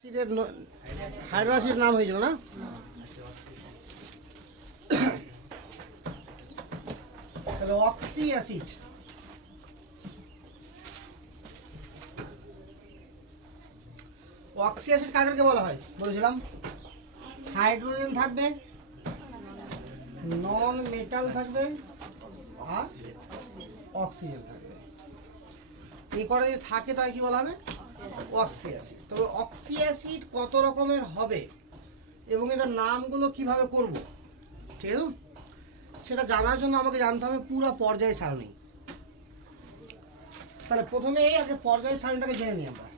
হাইড্রোক্সির নাম হয়েছিল না? তাহলে অক্সি অ্যাসিড, অক্সি অ্যাসিড কাদেরকে বলা হয় বলেছিলাম? হাইড্রোজেন থাকবে, নন মেটাল থাকবে, আর অক্সিজেন থাকবে। এই কটা যদি থাকে তাই কি বলা হবে? Oxy acid. তবে অক্সি অ্যাসিড কত রকমের হবে এবং এদের নামগুলো কিভাবে করব, ঠিক আছে? সেটা জানার জন্য আমাকে জানতে হবে পুরো পর্যায় সারণী। তাহলে প্রথমে আগে পর্যায় সারণীটাকে জেনে নিই আমরা।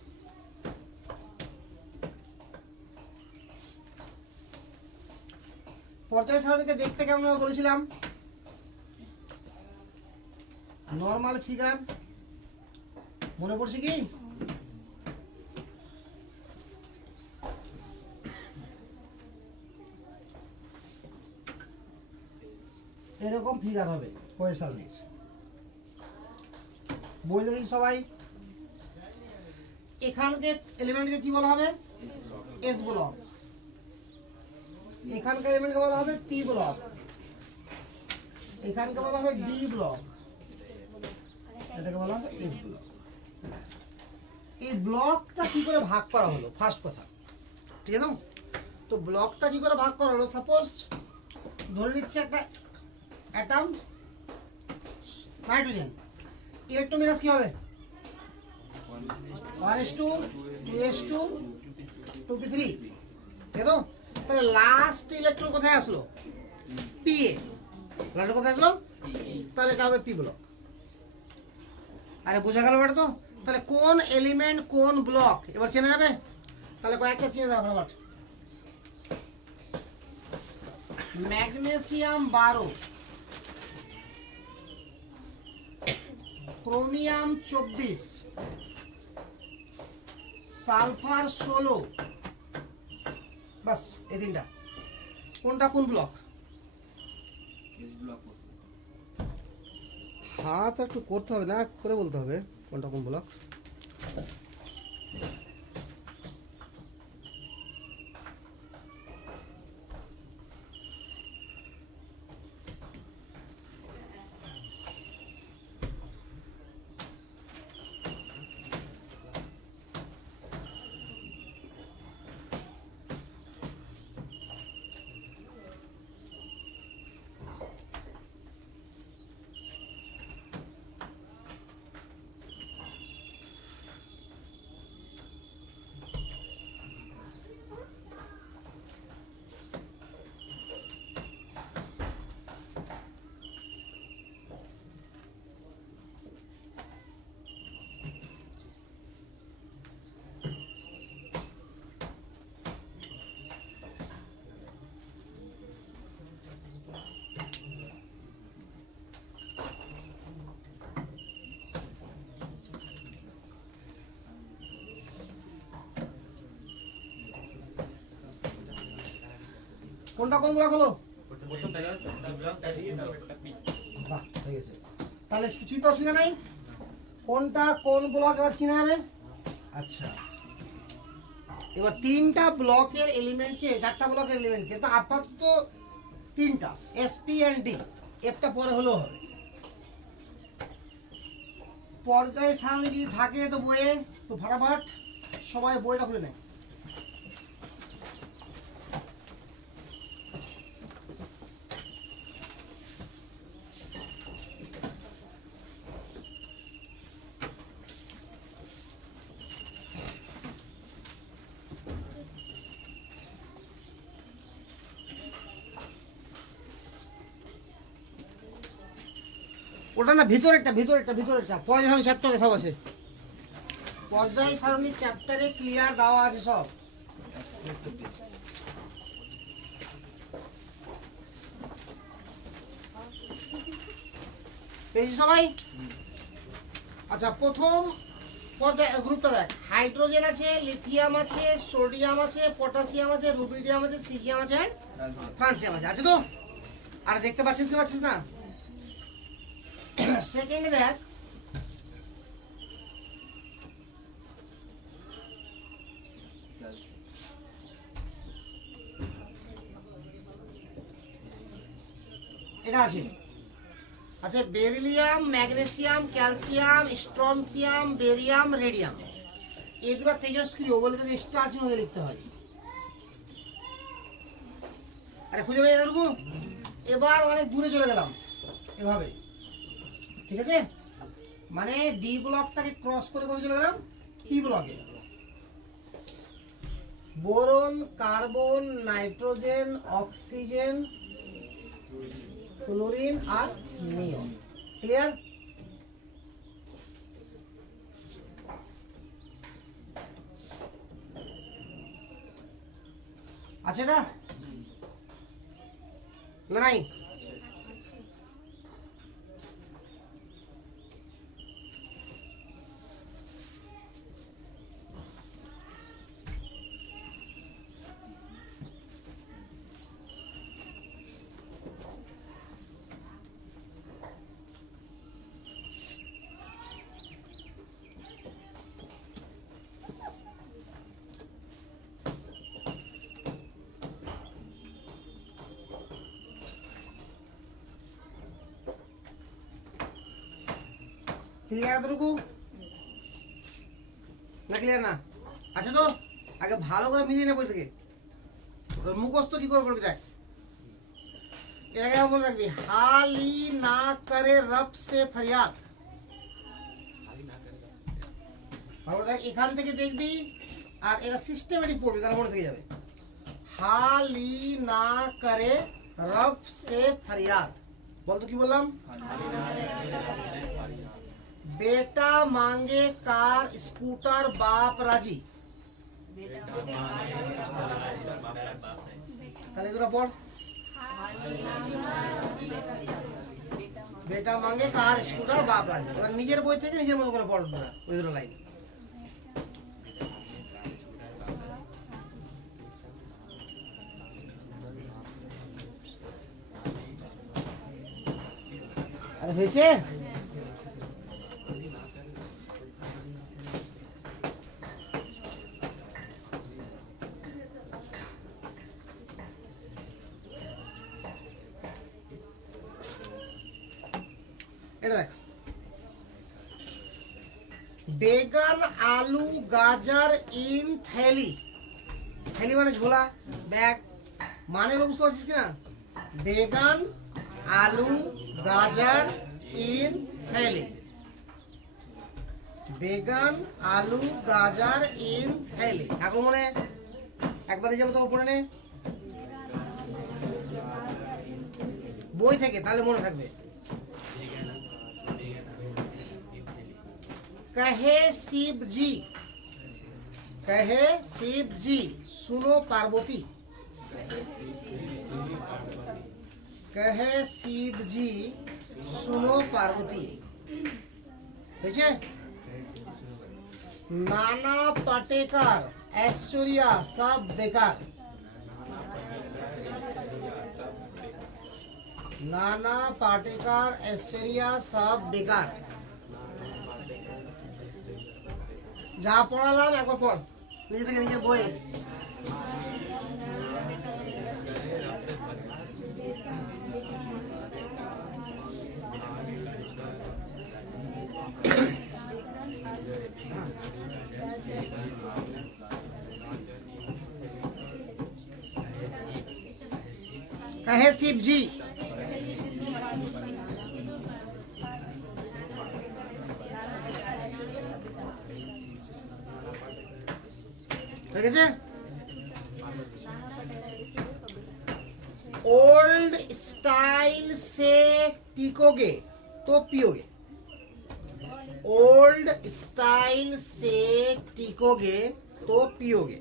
পর্যায় সারণীকে দেখতে কেমন হবে বলেছিলাম? নরমাল ফিগার মনে পড়ছে কি? এরকম ফিগার হবে পর্যায় সারণীর। বই দেখি সবাই। এখানকার এলিমেন্টকে কি বলা হবে? S block. এখানকার এলিমেন্টকে বলা হবে পি ব্লক। এখানকে বলা হবে ডি ব্লক। এটাকে বলা হবে এফ ব্লক। এই ব্লকটা কি করে ভাগ করা হলো ফার্স্ট কথা, ঠিক আছে? তো ব্লকটা কি করে ভাগ করা হলো? সাপোজ ধরে নিচ্ছে একটা অ্যাটম নাইট্রোজেন, ইলেকট্রন কি হবে? 1s2 2s2 2p3, ঠিক আছে? তাহলে লাস্ট ইলেকট্রন কোথায় আসলো? P A. লাস্ট কোথায় আসলো? তাহলে এটা হবে পি ব্লক। আরে বোঝা গেল এটা তো? তাহলে কোন এলিমেন্ট কোন ব্লক এবার চেনা যাবে? তাহলে কয়েকটা চিনে দাও ফটাফট। ম্যাগনেসিয়াম 12, ক্রোমিয়াম 24, সালফার 16, বাস এই তিনটা। কোনটা কোন ব্লক? হ্যাঁ, তো একটু করতে হবে না, করে বলতে হবে কোনটা কোন ব্লক। কোনটা কোন ব্লক হলো? বাহ, হয়ে গেছে। তাহলে কিছুই তো অসুবিধা নাই। কোনটা কোন ব্লক এবার চিনা যাবে। আচ্ছা, এবার তিনটা ব্লকের এলিমেন্টকে, চারটা ব্লকের এলিমেন্টকে, তো আপাতত তিনটা এস পি এন্ড ডি, এফটা পরে হলেও হবে। পর্যায় সারণী যদি থাকে তো বইয়ে, তো ফটাফট সবাই বইটা খুলে নেয়। ওটা না, ভিতরেরটা পর্যায় সারণী চ্যাপ্টারে সব আছে। পর্যায় সারণী চ্যাপ্টারে ক্লিয়ার দেওয়া আছে সব। পেয়েছি সবাই? আচ্ছা, প্রথম পর্যায় গ্রুপটা দেখ। হাইড্রোজেন আছে, লিথিয়াম আছে, সোডিয়াম আছে, পটাশিয়াম আছে, রুবিডিয়াম আছে, সিজিয়াম আছে, ফ্রান্সিয়াম আছে। আছে তো? আর দেখতে পাচ্ছিস না? সেকেন্ডে দেখ, এটা আছে। আচ্ছা, beryllium, magnesium, calcium, strontium, barium, radium, এই দুটো তেজস্ক্রিয় বলে তো স্টার চিহ্ন দিয়ে লিখতে হয়। আরে খুঁজে পেয়ে গেলগু। এবার অনেক দূরে চলে গেলাম এভাবে, ঠিক আছে? মানে ডি ব্লকটাকে ক্রস করে কোথায় চলে গেলাম? পি ব্লকে। Boron, carbon, nitrogen, oxygen, chlorine আর নিয়ন। ক্লিয়ার? আছে না? নাই? ক্লিয়ার এতটুকু? না ক্লিয়ার না? আচ্ছা, তো আগে ভালো করে মিলিয়ে নে বই থেকে। মুখস্থ কি করে করবি দেখ। এর আগে মনে রাখবি, হালি না করে রব সে ফরিয়াদ। ভালো দেখ, এখান থেকে দেখবি আর এটা সিস্টেমেটিক পড়বি, তাহলে মনে থেকে যাবে। হালি না করে রব সে ফরিয়াদ। বলতো কি বললাম? बेटा मांगे कार स्कूटर बाप राजी। তাহলে তোরা পড়, বেটা মাঙ্গে কার স্কুটার বাপ রাজি। এবার নিজের বই থেকে নিজের মতো করে পড় ওই দুটো লাইন। আরে হয়েছে? বেগন, আলু, গাজর ইন থैली। থैली মানে ঝোলা, ব্যাগ। মানে বুঝতে পারছিস কিনা? বেগন, আলু, গাজর ইন থैली। বেগন, আলু, গাজর ইন থैली। এখন মনে একবার যে মতো পড়ে নে বই থেকে, তাহলে মনে থাকবে। कहे शिव जी, कहे शिव जी सुनो पार्वती। कहे शिव जी सुनो पार्वती। नाना पाटेकर ऐश्वर्या सब बेकार। नाना पाटेकर ऐश्वर्या सब बेकार। যা পড়ালাম একবার পড় নিজে থেকে, নিজের বইয়ে। कहे शिव जी। ঠিক আছে? ओल्ड स्टाइल से टिकोगे तो पियोगे। ओल्ड स्टाइल से टिकोगे तो पियोगे।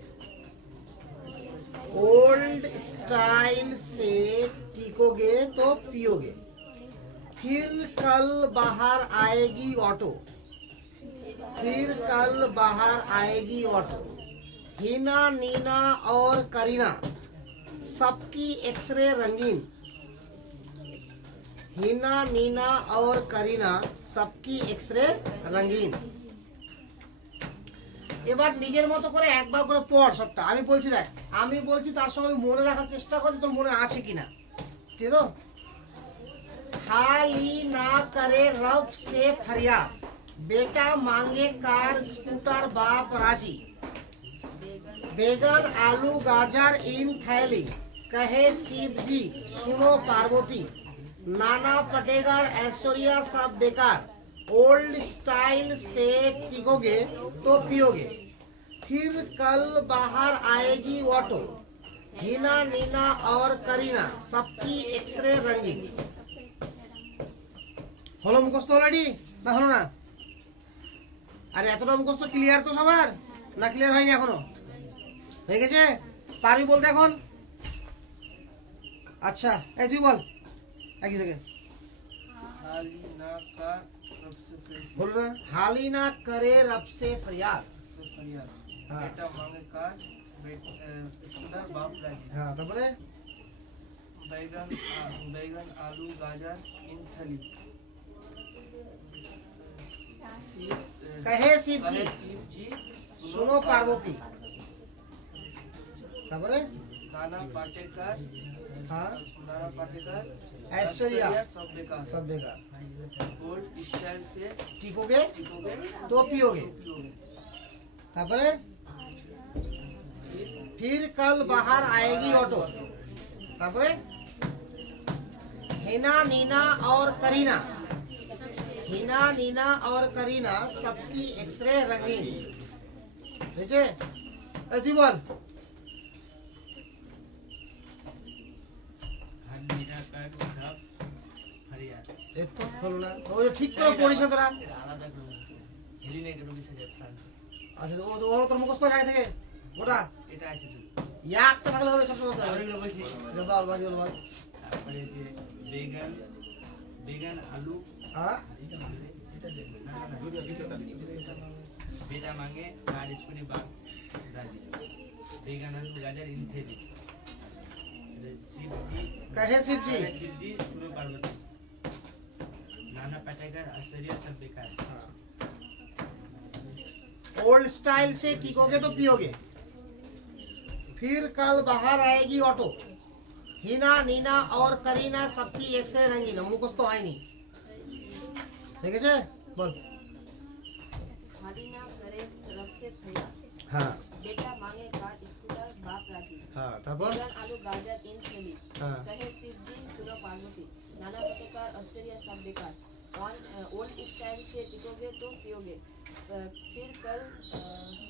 ओल्ड स्टाइल से टिकोगे तो पियोगे। फिर कल बाहर आएगी ऑटो। फिर कल बाहर आएगी ऑटो। हिना, नीना और करीना सबकी एक्सरे रंगीन। हिना, नीना और करीना सबकी एक्सरे रंगीन। এবার নিজের মতো করে একবার করে পড় সবটা। আমি বলছি দেখ, আমি বলছি তার সঙ্গে মনে রাখার চেষ্টা করি তোর মনে আছে কিনা, ঠিক আছে? हाली ना करे रब से फरियाद, बेटा मांगे कार स्कूटर बाप राजी, बेगन आलू गाजर इन थैली, कहे शिव जी सुनो पार्वती, नाना पटेगर ऐश्वर्या सब बेकार, ओल्ड स्टाइल से टिकोगे तो पियोगे, फिर कल बाहर आएगी ऑटो, हिना नीना और करीना सबकी एक्सरे रंगीन। হলো মুখস্থ অলরেডি না হলো না? আরে এতটা মুখস্থ ক্লিয়ার তো সবার, না ক্লিয়ার হয়নি এখনো? হয়ে গেছে? পারবি বলতে এখন? আচ্ছা এই তুই বল একই থেকে। বলো না, হালি না করে রব সে ফরিয়াদ, বেটা মাंगे कार स्कूटर बाप राजी। हाँ তারপরে बैगन आलू गाजर इन थैली, कहे शिव जी सुनो पार्वती, তারপরে नाना पाटेकर, हाँ नाना पाटेकर ऐश्वर्या सब बेकार, ओल्ड स्टाइल से टिकोगे तो पियोगे, তারপরে फिर कल बाहर आएगी ऑटो, তারপরে हिना नीना और करीना, हिना नीना और करीना सबकी एक्सरे रंगीन। বুঝে তুই বল। তো হলো না, ওই ঠিক করে পড়িস তোরা। আচ্ছা ও তোর মুখস্থ যায় থেকে ওটা এটা আছে একটা থাকলে হবে সবসময়। বলছি বল বাজি বল। তারপরে যে বেগন আলু, হ্যাঁ बेटा मांगे कार स्कूटी बाप राजी, बेगन आलू गाजर इन थैली, शिव जी कहे शिव जी सुनो पार्वती, नाना पटेकर ऐश्वर्या सब बेकार, ओल्ड स्टाइल से टिकोगे तो पियोगे, फिर कल बाहर आएगी ऑटो, हिना नीना और करीना सबकी एक्सरे रंगीन। मुखস্থ হয়নি, ঠিক আছে বল। हाँ बेटा मांगे कार स्कूटर बाप राजी, हाँ তারপর आलू गाजर इन थैली, कहे शिव जी सुनो पार्वती, नाना पटेकर ऐश्वर्या सब बेकार, ओल्ड स्टाइल से टिकोगे तो पियोगे, फिर कल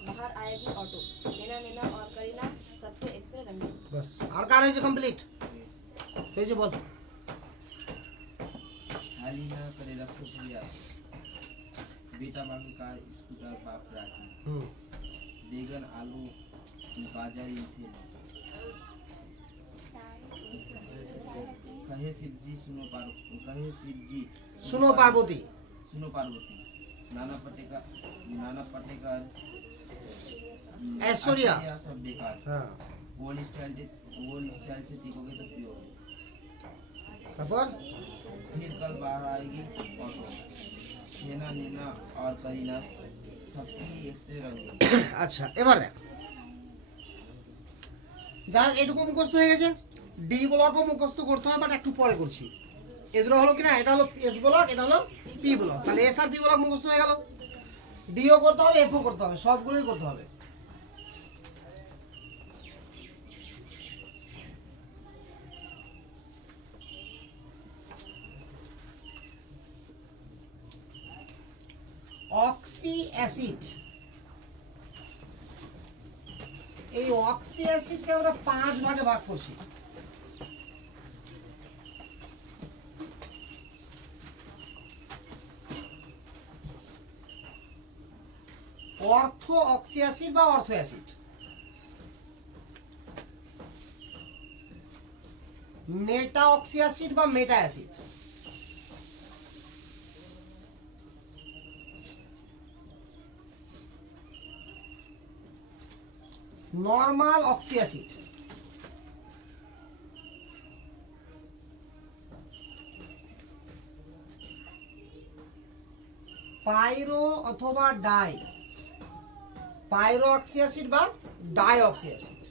बाहर आएगी ऑटो, हिना नीना और करीना सबके एक्सरे रंगीन। बस और कार है जो कंप्लीट भेजे बोल। हाली ना करे रस्ते फरियाद, बेटा मांगे कार स्कूटर बाप राजी, बेगन आलू गाजर इन थैली, कहे शिव जी सुनो पार्वती, नाना पटेकर ऐश्वर्या सब बेकार, हाँ ओल्ड स्टाइल से टिकोगे तो पियोगे, তারপর फिर कल बाहर आएगी ऑटो, हिना नीना और करीना सबकी एक्सरे रंगीन। আচ্ছা এবার দেখ, যা এটুকু মুখস্থ হয়ে গেছে, ডি ব্লকও মুখস্থ করতে হবে, বাট একটু পরে করছি। এগুলো হলো কিনা, এটা হলো এস ব্লক, এটা হলো পি ব্লক, তাহলে এস আর পি ব্লক মুখস্থ হয়ে গেল, ডিও করতে হবে, এফও করতে হবে, সবগুলোই করতে হবে। অক্সি অ্যাসিড, এই অক্সি অ্যাসিডকে আমরা 5 ভাগে ভাগ করছি। অর্থো অক্সি অ্যাসিড বা ortho acid, meta oxy acid বা meta acid, normal oxy acid, pyro অথবা ডাই, পাইরো অক্সি অ্যাসিড বা di oxy acid,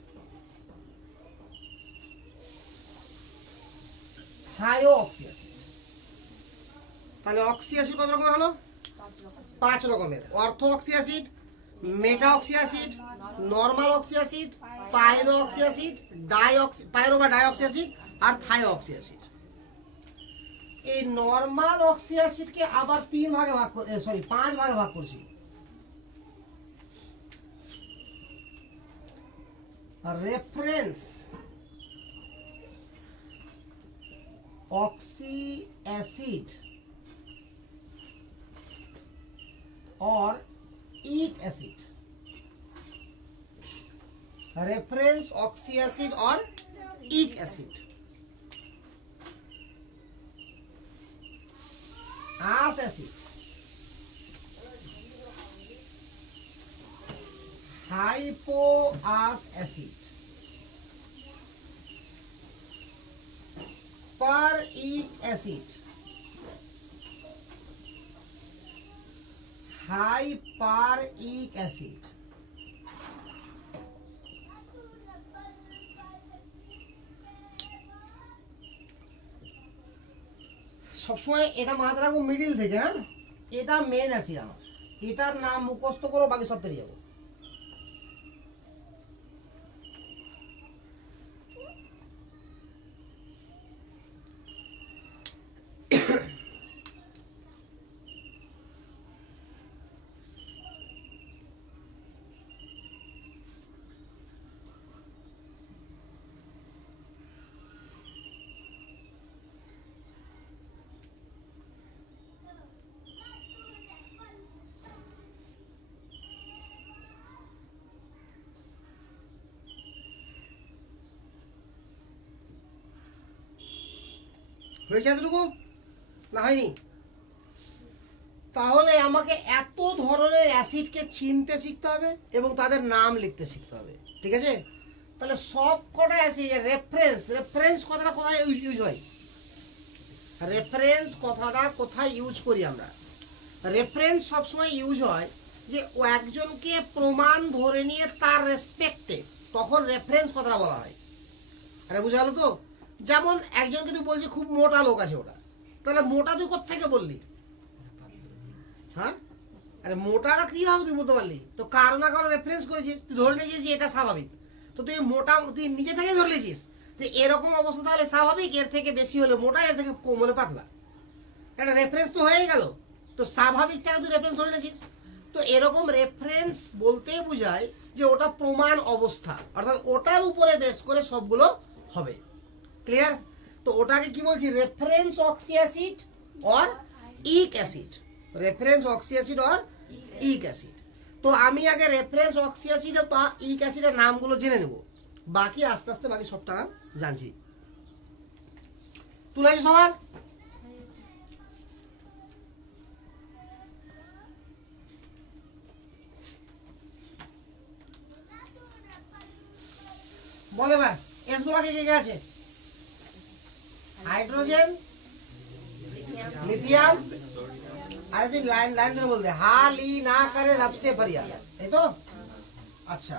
thio oxy acid. তাহলে অক্সি অ্যাসিড কত রকমের হলো? 5 রকমের। Ortho oxy acid, meta oxy acid, normal oxy acid, pyro oxy acid, pyro বা di oxy acid আর thio oxy acid. এই normal oxy অ্যাসিডকে আবার 5 ভাগে ভাগ করছি। রেফারেন্স অক্সি অ্যাসিড और इक एसिड, रेफरेंस ऑक्सी एसिड और इक एसिड। आस एसिड, हाइपो आस एसिड, पर इक एसिड, हाइपारिक एसिड। सब समय এটা মাথায় রাখো মিডল থেকে। হ্যাঁ, এটা মেন অ্যাসিড। আমার এটার নাম মুখস্থ করো, বাকি সব পেরে যাবো। হয়েছে এতটুকু না হয়নি? তাহলে আমাকে এত ধরনের অ্যাসিডকে চিনতে শিখতে হবে এবং তাদের নাম লিখতে শিখতে হবে। ঠিক আছে? তাহলে সব কটা অ্যাসিড রেফারেন্স কথাটা কোথায় ইউজ হয়? রেফারেন্স কথাটা কোথায় ইউজ করি আমরা? রেফারেন্স সবসময় ইউজ হয় যে ও একজনকে প্রমাণ ধরে নিয়ে তার রেসপেক্টে, তখন রেফারেন্স কথাটা বলা হয়। আরে বুঝা গেল তো? যেমন একজনকে তুই বলছিস খুব মোটা লোক আছে ওটা, তাহলে মোটা তুই কোত্থেকে বললি? হ্যাঁ, আরে মোটাটা কিভাবে তুই বলতে পারলি? তো কারো না কারো রেফারেন্স করেছিস, তুই ধরে নিয়েছিস যে এটা স্বাভাবিক। তো তুই মোটা, তুই নিজে থেকে ধরে নিয়েছিস যে এরকম অবস্থা তাহলে স্বাভাবিক, এর থেকে বেশি হলে মোটা, এর থেকে কম হলে পাতলা। একটা রেফারেন্স তো হয়ে গেল। তো স্বাভাবিকটাকে তুই রেফারেন্স ধরে নিয়েছিস। তো এরকম রেফারেন্স বলতে বোঝায় যে ওটা প্রমাণ অবস্থা, অর্থাৎ ওটার উপরে বেস করে সবগুলো হবে। ক্লিয়ার? তো ওটাকে কি বলছি? রেফারেন্স অক্সি অ্যাসিড और ইক অ্যাসিড। রেফারেন্স অক্সি অ্যাসিড और ইক অ্যাসিড। তো আমি আগে রেফারেন্স অক্সি অ্যাসিড বা ইক অ্যাসিডের নামগুলো জেনে নেব, বাকি আস্তে আস্তে বাকি সবটা জানছি। তুলেছি সবার? বলে এবার এস গুলো কে কে আছে? हाइड्रोजन, लिथियम, अरे तुम लाइन लाइन में बोलते हाल ही ना करे रब से फरियाद, এই তো? আচ্ছা,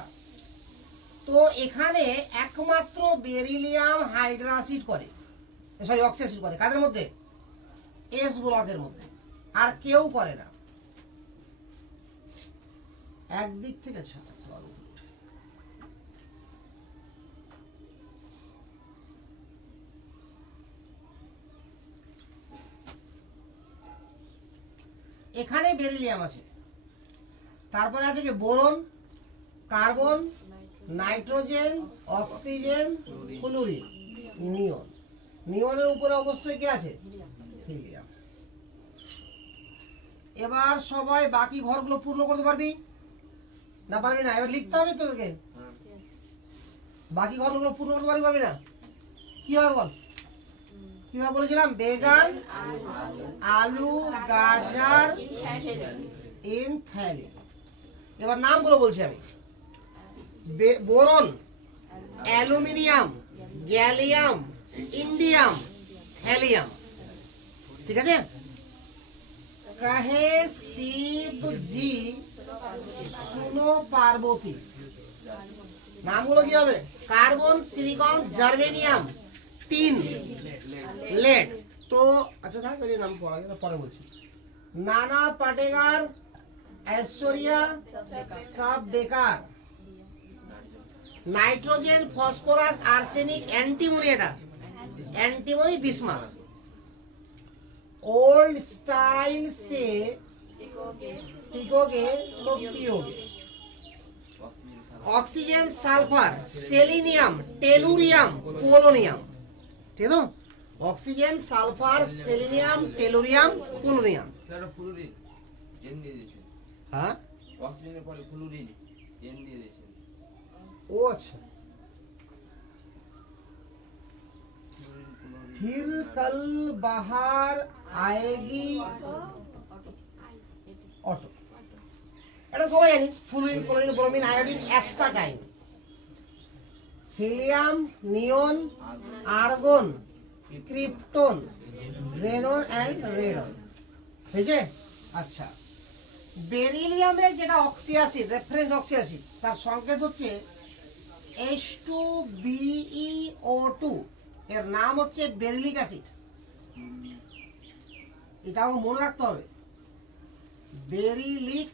তো এখানে একমাত্র বেরিলিয়াম হাইড্রাসিড করে, সরি অক্সি অ্যাসিড করে। কাদের মধ্যে? এস ব্লকের মধ্যে। আর কেউ করে না। একদিক থেকে ছাড়। এখানে বেরিলিয়াম আছে, তারপরে আছে কি boron, carbon, nitrogen, oxygen, fluorine, neon. নিয়নের উপরে অবশ্যই কি আছে? হিলিয়াম। এবার সবাই বাকি ঘরগুলো পূর্ণ করতে পারবি না? পারবি না? এবার লিখতে হবে তোকে। বাকি ঘরগুলো পূর্ণ করতে পারবি না? কি হবে বল? কিভাবে বলেছিলাম? বেগান, আলু, গাজর, এনথ্যালিন। এবার নামগুলো বলছি আমি। Boron, aluminium, gallium, indium, thallium. ঠিক আছে? कहे शिव जी सुनो पार्वती। नामগুলো কি হবে? Carbon, silicon, germanium, tin, lead, তো আচ্ছা থাক এর নাম পড়া গেল পরে বলছি নানা পাটেকার ऐश्वर्या सब बेकार नाइट्रोजन फॉस्फोरस आर्सेनिक एंटीमनी এটা एंटीमनी बिस्माथ ओल्ड स्टाइल से टिकोगे तो पियोगे oxygen sulphur selenium tellurium polonium ठीक है oxygen sulphur selenium tellurium polonium sir fluorine N দিয়ে দিয়েছেন हाँ অক্সিজেনের পরে ফ্লুরিন এন দিয়ে দিয়েছেন ओ अच्छा फिर कल बाहर आएगी ऑटो এটা সবাই জানিস fluorine chlorine bromine iodine astatine helium neon argon krypton xenon and radon বুঝে আচ্ছা বেরিলিয়ামের যেটা oxy acid reference oxy acid তার সংকেত হচ্ছে H2BeO2 এর নাম হচ্ছে বেরিলিক অ্যাসিড এটাও মনে রাখতে হবে বেরিলিক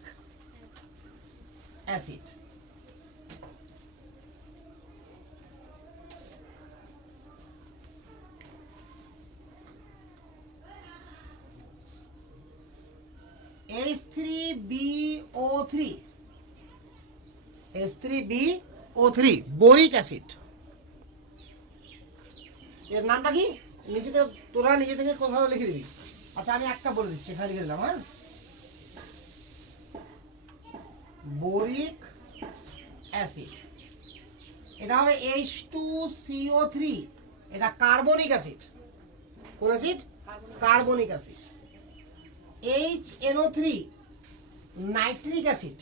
অ্যাসিড H3BO3 বোরিক অ্যাসিড এর নামটা কি নিজে থেকে তোরা নিজে থেকে কোথাও লিখে দিবি আচ্ছা আমি একটা বলে দিচ্ছি এখানে লিখে দিলাম হ্যাঁ বোরিক অ্যাসিড এটা হবে H2CO3 এটা কার্বনিক অ্যাসিড কোন acid carbonic acid HNO3 nitric acid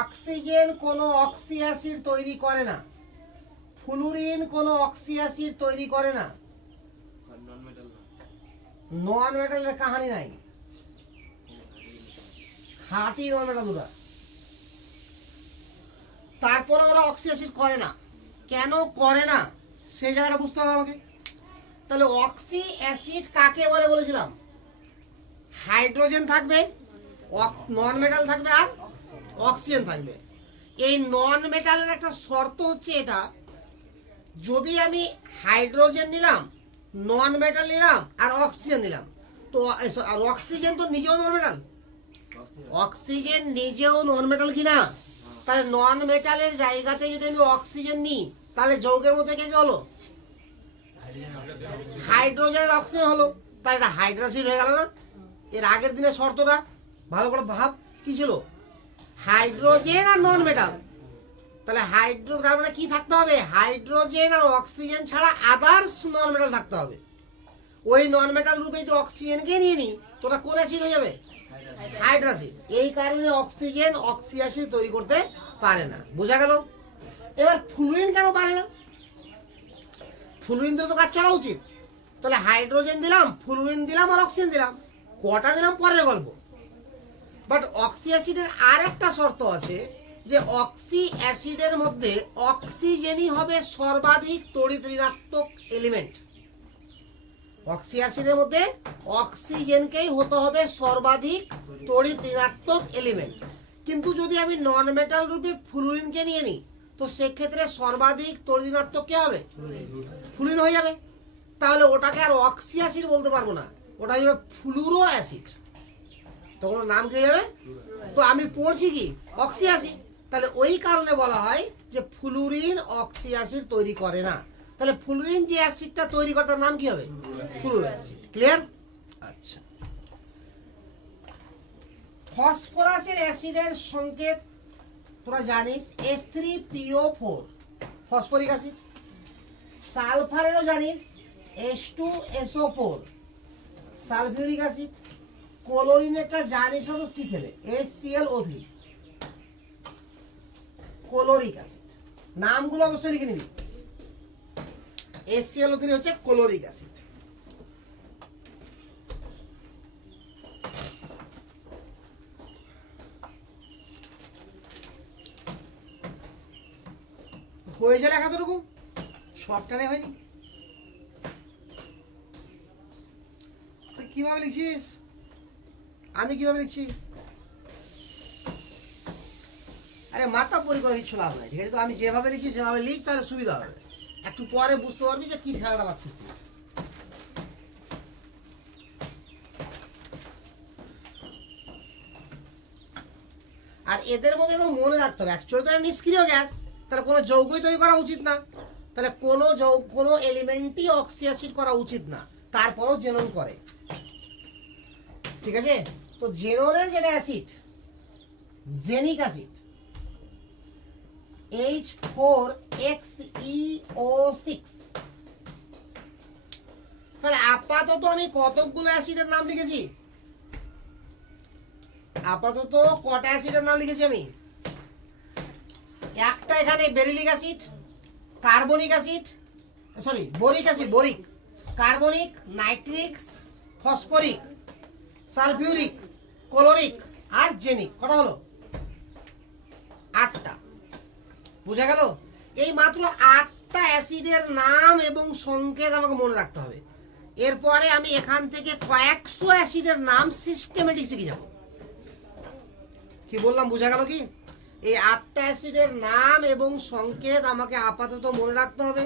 oxygen কোনো অক্সি অ্যাসিড তৈরি করে না ফ্লুরিন কোনো অক্সি অ্যাসিড তৈরি করে না নন মেটাল না নন মেটালের কাহিনী নাই খাঁটি নন মেটাল দুটা তারপরে ওরা অক্সি অ্যাসিড করে না কেন করে না সেই জায়গাটা বুঝতে হবে আমাকে তাহলে অক্সি অ্যাসিড কাকে বলে বলেছিলাম হাইড্রোজেন থাকবে নন মেটাল থাকবে আর অক্সিজেন থাকবে এই নন মেটালের একটা শর্ত হচ্ছে এটা যদি আমি হাইড্রোজেন নিলাম নন মেটাল নিলাম আর অক্সিজেন নিলাম তো আর অক্সিজেন তো নিজেও নন মেটাল অক্সিজেন নিজেও নন মেটাল কিনা তাহলে নন মেটালের জায়গাতে যদি আমি অক্সিজেন নিই তাহলে যৌগের মধ্যে কে কে হলো হাইড্রোজেন আর অক্সিজেন হলো তাহলে এটা হাইড্রোজেন হয়ে গেল না এর আগের দিনের শর্তটা ভালো করে ভাব কি ছিল হাইড্রোজেন আর নন মেটাল তাহলে হাইড্রো তার মানে কি থাকতে হবে হাইড্রোজেন আর অক্সিজেন ছাড়া আদার্স নন মেটাল থাকতে হবে ওই নন মেটাল রূপে যদি অক্সিজেনকে নিয়ে নি তোটা কোন অ্যাসিড হয়ে যাবে হাইড্রোজেন এই কারণে অক্সিজেন অক্সি অ্যাসিড তৈরি করতে পারে না বোঝা গেল এবার ফ্লুরিন কেন পারে না ফ্লুরিন তো কাজ চলা উচিত তাহলে হাইড্রোজেন দিলাম ফ্লুরিন দিলাম আর অক্সিজেন দিলাম কটা দিলাম পরের গল্প বাট অক্সি অ্যাসিডের আর একটা শর্ত আছে যে অক্সি অ্যাসিডের মধ্যে অক্সিজেনই হবে সর্বাধিক তড়িৎ ঋণাত্মক এলিমেন্ট অক্সি অ্যাসিডের মধ্যে অক্সিজেনকেই হতে হবে সর্বাধিক তড়িৎ ঋণাত্মক এলিমেন্ট কিন্তু যদি আমি নন মেটাল রূপে ফ্লুরিনকে নিয়ে নিই তো সেক্ষেত্রে সর্বাধিক তড়িৎ ঋণাত্মক কে হবে ফ্লুরিন হয়ে যাবে তাহলে ওটাকে আর অক্সি অ্যাসিড বলতে পারবো না ওটা হবে ফ্লুরো অ্যাসিড তখন নাম কি হবে তো আমি পড়ছি কি অক্সি অ্যাসিড তাহলে ওই কারণে বলা হয় যে ফ্লুরিন অক্সি অ্যাসিড তৈরি করে না তাহলে ফ্লুরিন যে অ্যাসিডটা তৈরি করে তার নাম কি হবে ফ্লুরো অ্যাসিড ক্লিয়ার আচ্ছা ফসফরাসের অ্যাসিডের সংকেত তোরা জানিস H3PO4 ফসফরিক অ্যাসিড সালফারেরও জানিস H2SO4 সালফিউরিক অ্যাসিড ক্লোরিনেরটা জানিস হলো শিখেলে HClO3 ক্লোরিক অ্যাসিড নামগুলো অবশ্যই লিখে নিবি HClO3 হচ্ছে ক্লোরিক অ্যাসিড হয়ে যায় লেখা তোরকম শর্টকাটে হয়নি কিভাবে লিখছিস? আমি কিভাবে লিখছি? আরে মাথা পরি করে কিছু লাভ নাই, ঠিক আছে? তো আমি যেভাবে লিখি সেভাবে লিখ, তাহলে সুবিধা হবে। একটু পরে বুঝতে পারবি যে কি খেলাটা পাচ্ছিস তুই। আর এদের মধ্যে তো মনে রাখতে হবে, অ্যাকচুয়ালি তো এটা নিষ্ক্রিয় গ্যাস, তাহলে কোনো যৌগই তৈরি করা উচিত না, তাহলে কোনো এলিমেন্টই অক্সিয়াসিড করা উচিত না, তারপরও জেনন করে, ঠিক আছে? তো জেননের যেটা অ্যাসিড, জেনিক অ্যাসিড H4XeO6, তাহলে আপাতত আমি কতগুলো অ্যাসিডের নাম লিখেছি? আপাতত কটা অ্যাসিডের নাম লিখেছি আমি? একটা এখানে beryllic acid, carbonic acid, sorry boric acid, boric, carbonic, nitric, phosphoric, sulphuric, chloric আর জেনিক। কটা হলো? 8টা। বুঝা গেল? এই মাত্র 8টা অ্যাসিডের নাম এবং সংকেত আমাকে মনে রাখতে হবে। এরপরে আমি এখান থেকে কয়েকশো অ্যাসিডের নাম সিস্টেমেটিক শিখে যাব। কি বললাম বুঝা গেল কি? এই 8টা অ্যাসিডের নাম এবং সংকেত আমাকে আপাতত মনে রাখতে হবে।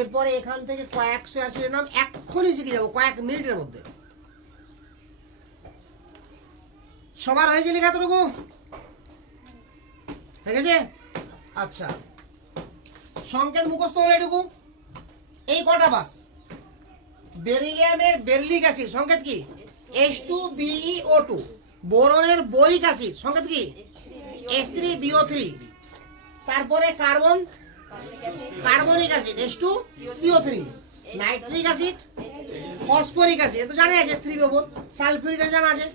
এরপরে এখান থেকে কয়েকশো অ্যাসিডের নাম এক্ষুনি শিখে যাব, কয়েক মিনিটের মধ্যে। সবার হয়েছে লেখা এতটুকু? হয়ে গেছে? আচ্ছা, সংকেত মুখস্থ হলো এটুকু, এই কটা বাস। বেরিলিয়ামের বেরিলিক অ্যাসিড সংকেত কি? H2BeO2। বোরনের বোরিক অ্যাসিড সংকেত কি? H3BO3। তারপরে carbon, carbonic acid H2CO3। Nitric acid, phosphoric acid এটা জানা আছে H3BO4। সালফিউরিক অ্যাসিড জানা আছে।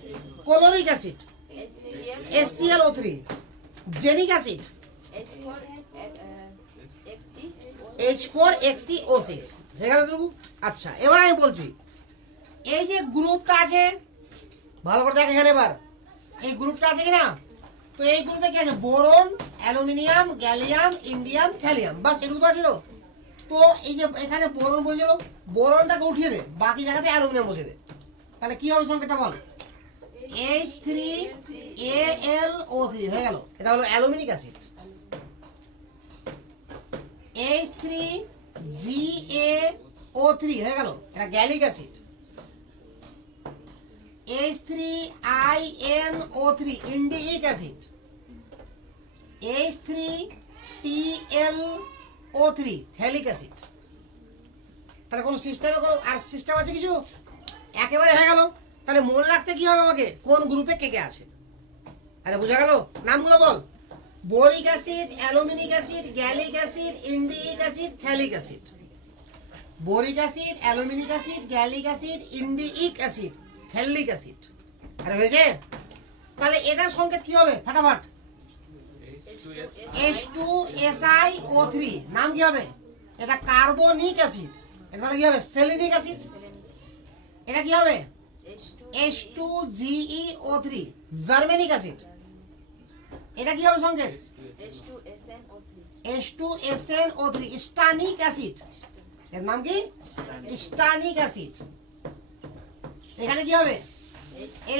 Chloric acid HClO3। Xenic acid H4XeO6। হয়ে গেল এটুকু? আচ্ছা, এবার আমি বলছি, এই যে গ্রুপটা আছে, ভালো করে দেখ এখানে এবার, এই গ্রুপটা আছে কিনা? তো এই গ্রুপে কি আছে? Boron, aluminium, gallium, indium, thallium, বাস এটুকু তো আছে। তো তো এই যে এখানে বোরন বসেছিল, বোরনটাকে উঠিয়ে দে, বাকি জায়গাতে অ্যালুমিনিয়াম বসে দে, তাহলে কি হবে সংকেতটা বল? H3Al O3 হয়ে গেল। এটা হলো অ্যালুমিনিক অ্যাসিড। H3GaO3 হয়ে গেল, এটা gallic acid. H3InO3 indic acid. H3TlO3 thallic acid. তাহলে কোনো সিস্টেমে কোনো আর সিস্টেম আছে কিছু? একেবারে হয়ে গেল। তাহলে মনে রাখতে কি হবে আমাকে? কোন গ্রুপে কে কে আছে। আরে বুঝা গেল? নামগুলো বল। Boric acid, aluminic acid, gallic acid, indic acid, thallic acid. Boric acid, aluminic acid, gallic acid, indic acid, thallic acid. আরে হয়েছে? তাহলে এটার সংকেত কি হবে? ফাটাফাট। H2SiO3 নাম কি হবে? এটা কার্বনিক অ্যাসিড। এটা তাহলে কি হবে? সেলিনিক অ্যাসিড। এটা কি হবে? H2GeO3 জার্মেনিক acid. এটা কি হবে সংকেত? H2SnO3 স্টানিক acid. এর নাম কি? স্টানিক অ্যাসিড। এখানে কি হবে?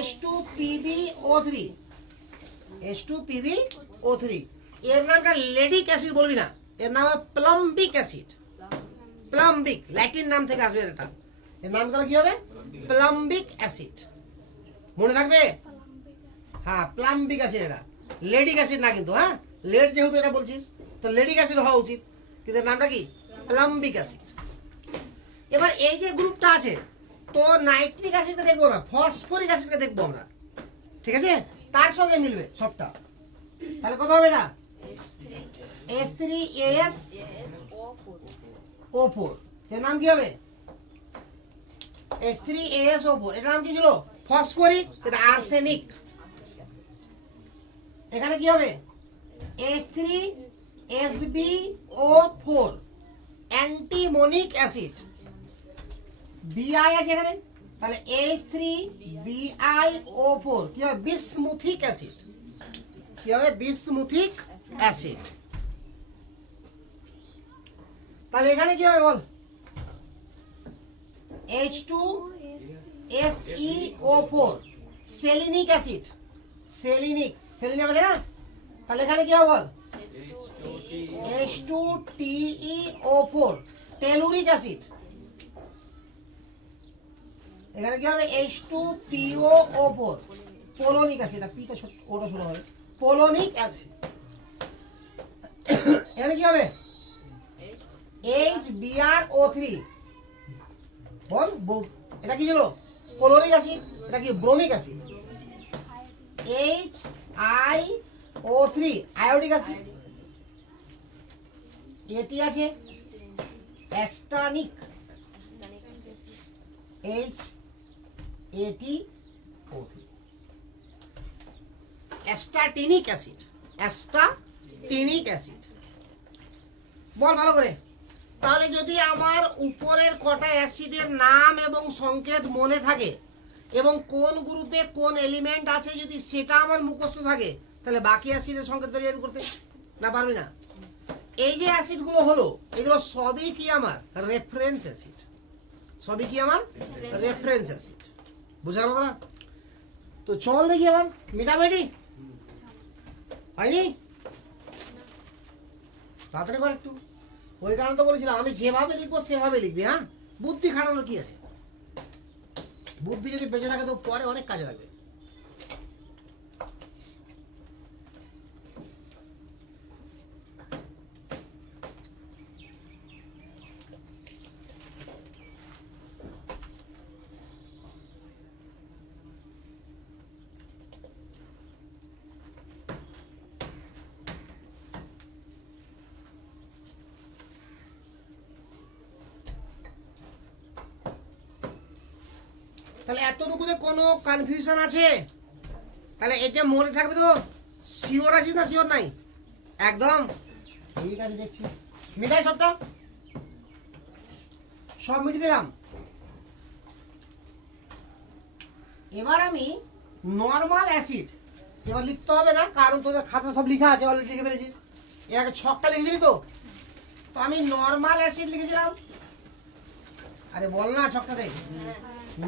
H2PbO3 H2PbO3। এর নামটা লেডিক অ্যাসিড বলবি না, এর নাম হবে প্লাম্বিক অ্যাসিড। প্লাম্বিক ল্যাটিন নাম থেকে আসবে এটা। এর নাম তাহলে কি হবে? প্লাম্বিক অ্যাসিড। মনে থাকবে? হ্যাঁ, প্লাম্বিক অ্যাসিড। এটা লেডিক অ্যাসিড না কিন্তু, হ্যাঁ, লেড যেহেতু এটা বলছিস তো লেডিক অ্যাসিড হওয়া উচিত, কিন্তু এর নামটা কি? প্লাম্বিক অ্যাসিড। এবার এই যে গ্রুপটা আছে, তো নাইট্রিক অ্যাসিডকে দেখবো না, ফসফরিক অ্যাসিডকে দেখবো আমরা, ঠিক আছে? তার সঙ্গে মিলবে সবটা। তাহলে কত হবে এটা? H3AsO4। এর নাম কি হবে? H3AsO4। এটার নাম কি ছিল? ফসফরিক, এটা আর্সেনিক। এখানে কি হবে? H3SbO4 অ্যান্টিমোনিক acid. Bi আছে এখানে, তাহলে H3BiO4 কি হবে? বিসমুথিক অ্যাসিড। কি হবে? বিসমুথিক অ্যাসিড। তাহলে এখানে কি হবে বল? H2 SeO4 সেলিনিক অ্যাসিড, সেলিনিক আছে না, তাহলে এখানে কি হবে বল, H2TeO4 টেলুরিক অ্যাসিড, এখানে কি হবে H2POO4 পোলোনিক অ্যাসিড, পিটা ওটা শুরু হবে পোলোনিক অ্যাসিড, এখানে কি হবে HBrO3 বল, এটা কি ছিল পোলোনিক অ্যাসিড, এটা কি ব্রোমিক অ্যাসিড, HiO3 আয়োডিক অ্যাসিড, এটি আছে অ্যাস্টানিক HATO3 অ্যাস্টাটিনিক অ্যাসিড, অ্যাস্টাটিনিক অ্যাসিড। বল ভালো করে, তাহলে যদি আমার উপরের কটা অ্যাসিডের নাম এবং সংকেত মনে থাকে এবং কোন গ্রুপে কোন এলিমেন্ট আছে যদি সেটা আমার মুখস্থ থাকে, তাহলে বাকি অ্যাসিডের সংকেত বেরিয়ে যাবে করতে, না পারবি না। এই যে অ্যাসিডগুলো হলো এগুলো সবই কি আমার রেফারেন্স অ্যাসিড, সবই কি আমার রেফারেন্স অ্যাসিড, বুঝা গেল না? তো চল দেখি আবার মিটামিটি হয়নি, তাড়াতাড়ি কর একটু। ওই কারণে তো বলেছিলাম আমি যেভাবে লিখবো সেভাবে লিখবি, হ্যাঁ, বুদ্ধি খাটানোর কি আছে, বুদ্ধি যদি বেঁচে থাকে তো পরে অনেক কাজে লাগবে। তাহলে এতটুকুতে কোনো কনফিউশন আছে? তাহলে এটা মনে থাকবে তো? শিওর আছিস না শিওর নাই? একদম ঠিক আছে, দেখছি মিটাই সবটা, সব মিটিয়ে দিলাম। এবার আমি নর্মাল অ্যাসিড এবার লিখতে হবে না, কারণ তোদের খাতা সব লেখা আছে, অলরেডি লিখে ফেলেছিস, এর আগে ছকটা লিখে দিলি তো। তো আমি নর্মাল অ্যাসিড লিখেছিলাম, আরে বল না ছকটাতে,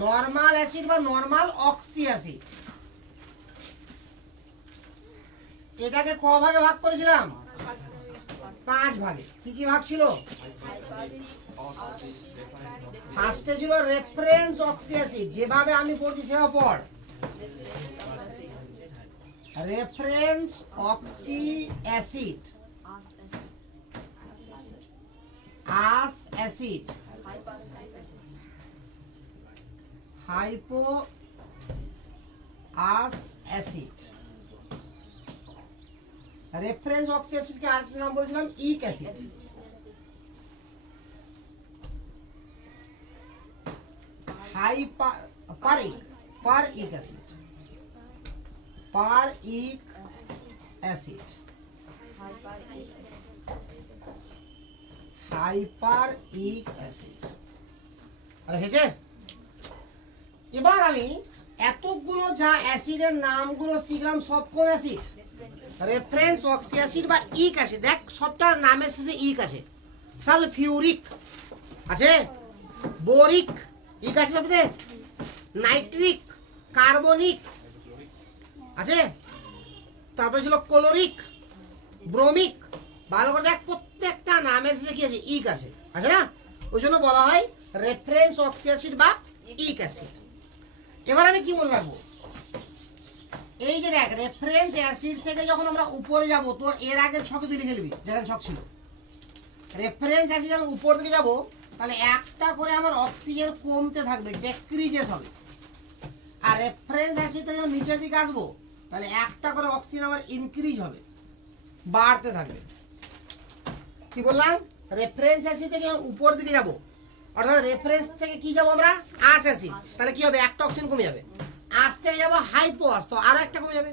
নর্মাল অ্যাসিড বা নর্মাল অক্সি অ্যাসিড, এটাকে ক ভাগে ভাগ করেছিলাম? 5 ভাগে। কি কি ভাগ ছিল? ফার্স্টে ছিল রেফারেন্স অক্সি অ্যাসিড, যেভাবে আমি পড়ছি সেভাবে পড়, reference oxy acid, ous acid, hypo ous acid, reference oxy অ্যাসিডকে আরেকটা নাম বলেছিলাম ic acid, peric acid, peric acid, hyperic acid. আর হয়েছে? এবার আমি এতগুলো যা অ্যাসিডের নামগুলো শিখলাম সব কোন অ্যাসিড? রেফারেন্স অক্সি অ্যাসিড বা ইক অ্যাসিড। দেখ সবটার নামের শেষে ইক আছে, সালফিউরিক আছে, বোরিক ইক আছে সবতে, নাইট্রিক, কার্বনিক আছে, তারপরে ছিল ক্লোরিক, ব্রোমিক। ভালো করে দেখ প্রত্যেকটা নামের শেষে কি আছে? ইক আছে, আছে না? ওই জন্য বলা হয় রেফারেন্স অক্সি অ্যাসিড বা ইক অ্যাসিড। এবার আমি কি মনে রাখবো? এই যে দেখ রেফারেন্স অ্যাসিড থেকে যখন আমরা উপরে যাব, তোর এর আগের ছকে তুই লিখে নিবি, যেখানে ছক ছিল রেফারেন্স অ্যাসিড যখন উপর দিকে যাব, তাহলে একটা করে আমার অক্সিজেন কমতে থাকবে, ডেক্রিজেস হবে। আর রেফারেন্স অ্যাসিড থেকে যখন নিচের দিকে আসবো, তাহলে একটা করে অক্সিজেন আমার ইনক্রিজ হবে, বাড়তে থাকবে। কি বললাম? রেফারেন্স অ্যাসিড থেকে যখন উপর দিকে যাব, অর্থাৎ রেফারেন্স থেকে কি যাব আমরা? আস অ্যাসিড, তাহলে কি হবে? একটা অক্সিজেন কমে যাবে। আস থেকে যাবো হাইপো আস, তো আরো একটা কমে যাবে।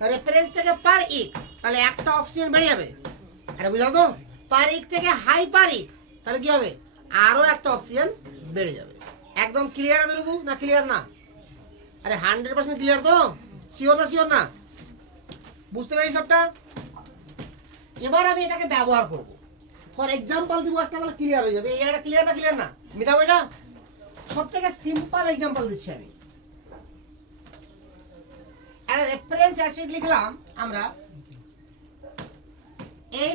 রেফারেন্স থেকে পার ইক, তাহলে একটা অক্সিজেন বেড়ে যাবে। আরে বুঝলো তো? পার ইক থেকে হাইপারিক, তাহলে কি হবে? আরো একটা অক্সিজেন বেড়ে যাবে। একদম ক্লিয়ার আছে না? ক্লিয়ার না? আরে 100% ক্লিয়ার তো? শিওর না? শিওর না? বুঝতে পারি সবটা? এবার আমি এটাকে ব্যবহার করব। ফর এক্সাম্পল দিব একটা, তাহলে ক্লিয়ার হয়ে যাবে। এই একটা ক্লিয়ার না? ক্লিয়ার না? মিটাবো এটা? সবথেকে সিম্পল एग्जांपल দিচ্ছি আমি। একটা রেফারেন্স অ্যাসিড লিখলাম আমরা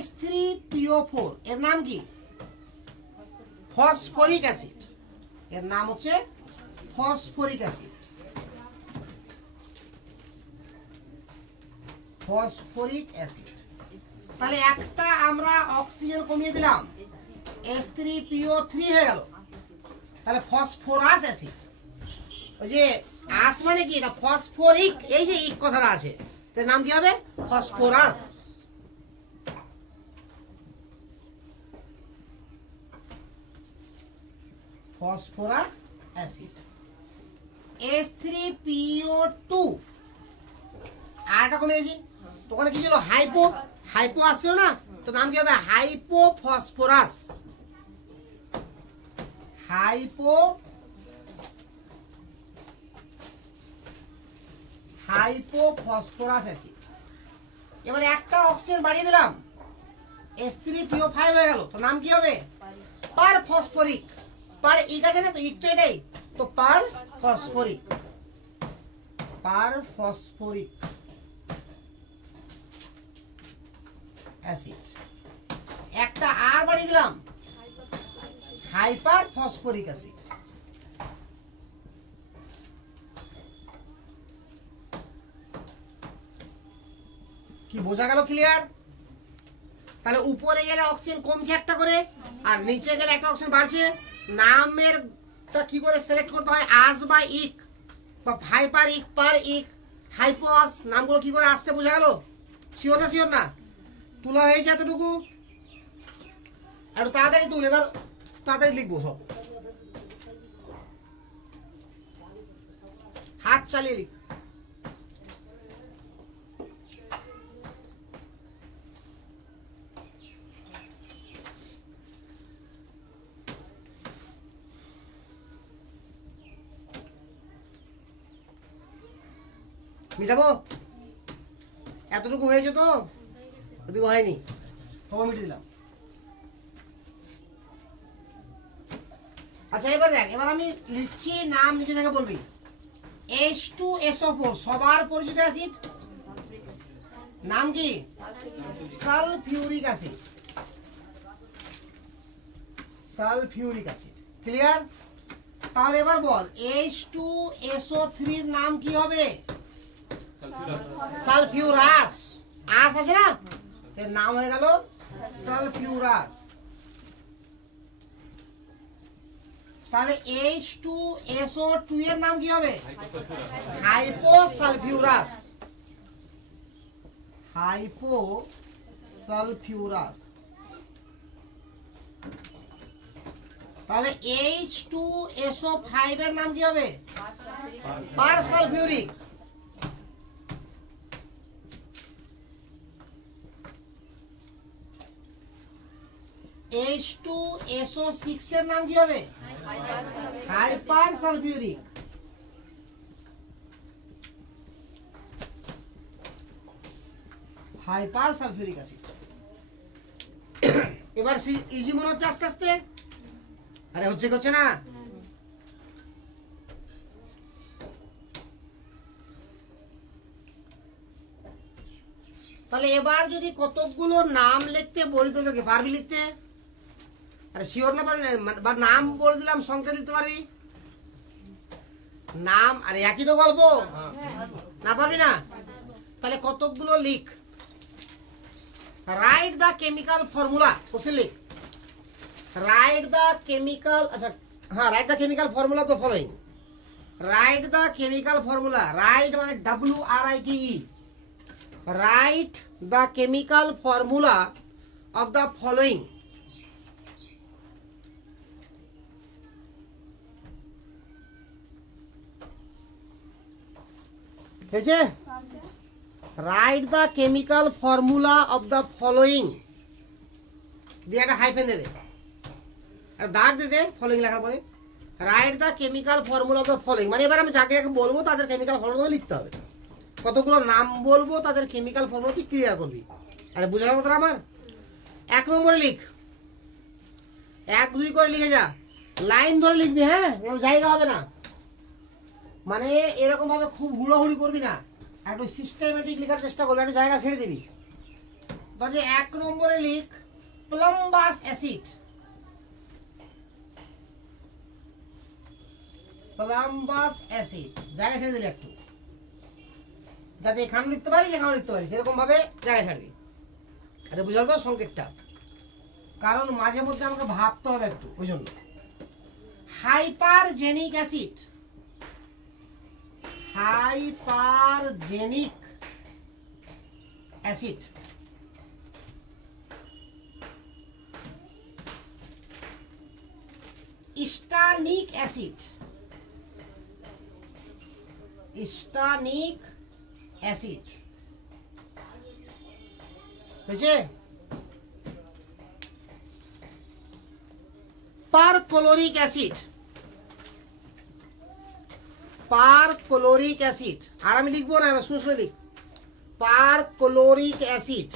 H3PO4, এর নাম কি? Phosphoric acid. এর নাম হচ্ছে ফসফরিক অ্যাসিড। Phosphoric acid. তাহলে একটা আমরা অক্সিজেন কমিয়ে দিলাম, H3PO3 হয়ে গেল। তাহলে ফসফরাস অ্যাসিড। ওই যে আস মানে কি, এটা ফসফরিক, এই যে ইক কথাটা আছে, তার নাম কি হবে? ফসফরাস। Phosphorus acid. H3PO2 আরটা কমে গেছি, তো ওখানে কি ছিল? হাইপো, হাইপো আসছিল না, তো নাম কি হবে? হাইপোফসফরাস। Hypophosphorous acid. এবারে একটা অক্সিজেন বাড়িয়ে দিলাম, H3PO5 হয়ে গেল, তো নাম কি হবে? পার ফসফরিক। পার ইক আছে না, তো ইক তো এটাই, তো পার ফসফরিক। পার ফসফরিক অ্যাসিড। একটা আর বাড়িয়ে দিলাম, হাইপার ফসফরিক অ্যাসিড। কি বোঝা গেল? ক্লিয়ার? তাহলে উপরে গেলে অক্সিজেন কমছে একটা করে, আর নিচে গেলে একটা অক্সিজেন বাড়ছে। নামের তা কি করে সিলেক্ট করতে হয়? আস বা ইক, বা হাইপার ইক, পার ইক, হাইপোয়াস, নামগুলো কি করে আসছে বোঝা গেল? শিওর না? শিওর না? তোলা হয়েছে এতটুকু? একটু তাড়াতাড়ি তুল, এবার তাড়াতাড়ি লিখবো সব, হাত চালিয়ে লিখ। মিটাবো? এতটুকু হয়েছে তো? ওদিকে হয়নি, তবে মিটে দিলাম। আচ্ছা এবার দেখ, এবার আমি লিখছি, নাম লিখে থেকে বলবি। H2SO4 সবার পরিচিত অ্যাসিড, নাম কি? Sulphuric acid. Sulphuric acid. Clear? তাহলে এবার বল, H2SO3 এর নাম কি হবে? সালফিউরাস। আস আছে না, এর নাম হয়ে গেল সালফিউরাস। তাহলে H2SO2 এর নাম কি হবে? হাইপোসালফিউরাস। হাইপোসালফিউরাস। তাহলে H2SO5 এর নাম কি হবে? পারসালফিউরিক। H2SO6 এর নাম কি হবে? Hyper sulphuric. Hyper sulphuric acid. এবার ইজি মনে হচ্ছে আস্তে আস্তে? আরে হচ্ছে না? তাহলে এবার যদি কতগুলো নাম লিখতে বলি, তোকে পারবি লিখতে? আরে শিওর না? পারবি না? বা নাম বলে দিলাম, সংখ্যা দিতে পারবি? নাম, আরে একই তো গল্প। না পারবি না? তাহলে কতগুলো লিখ। Write the chemical formula, question লিখ। রাইট দা কেমিক্যাল, আচ্ছা হ্যাঁ, write the chemical formula to following. Write the chemical formula, write মানে WRITE, write the chemical formula of the following. হয়েছে? Write the chemical formula of the following দিয়ে একটা hyphen দে, আর দাগ দে following লেখার পরে। Write the chemical formula of the following মানে এবার আমি যাকে যাকে বলবো তাদের কেমিক্যাল ফর্মুলা লিখতে হবে। কতগুলো নাম বলবো, তাদের কেমিক্যাল ফর্মুলা তুই ক্লিয়ার করবি। আরে বুঝা গেল আমার? 1 নম্বরে লিখ, 1 2 করে লিখে যা। লাইন ধরে লিখবি, হ্যাঁ, জায়গা হবে না, মানে এরকম ভাবে খুব হুড়োহুড়ি করবি না, একটু সিস্টেমেটিক লেখার চেষ্টা করবি, একটু জায়গা ছেড়ে দিবি। ধর যে 1 নম্বরে লিখ প্লাম্বাস অ্যাসিড, প্লাম্বাস অ্যাসিড, জায়গা ছেড়ে দিলি একটু, যাতে এখানে লিখতে পারিস এখানে লিখতে পারিস, এরকম ভাবে জায়গা ছাড়বি। আরে বুঝাল তো সংকেতটা, কারণ মাঝে মধ্যে আমাকে ভাবতে হবে একটু, ওই জন্য। Hyperxenic acid, hyperxenic acid, stannic acid, stannic acid, বুঝছে? পারক্লোরিক অ্যাসিড, পারক্লোরিক অ্যাসিড, আর আমি লিখবো না, আমি শুনে শুনে লিখ, perchloric acid,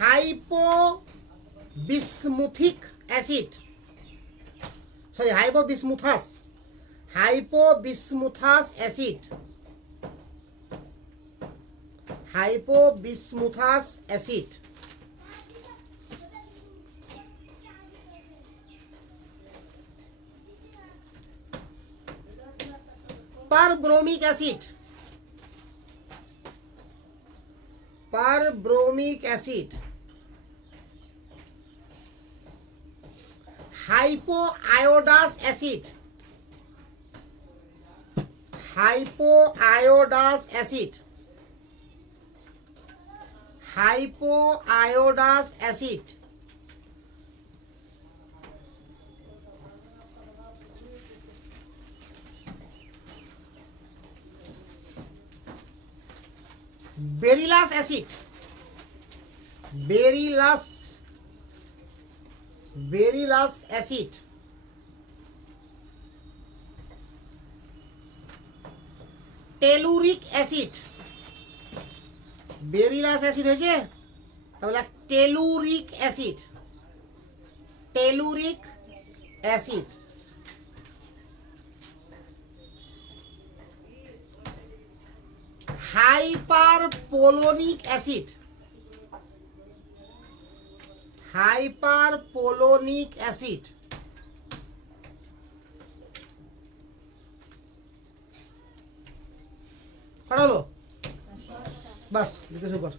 hypobismuthic acid, sorry hypobismuthous, hypobismuthous acid, hypobismuthous acid, perbromic acid, perbromic acid, hypoiodous acid, hypoiodous acid, hypoiodous acid, beryllous acid, beryllous, beryllous acid, telluric acid, beryllous acid হয়েছে, তাহলে telluric acid, telluric acid, hyperpolonic acid, hyperpolonic acid, কটা হলো? বাস, লিখতে শুরু কর।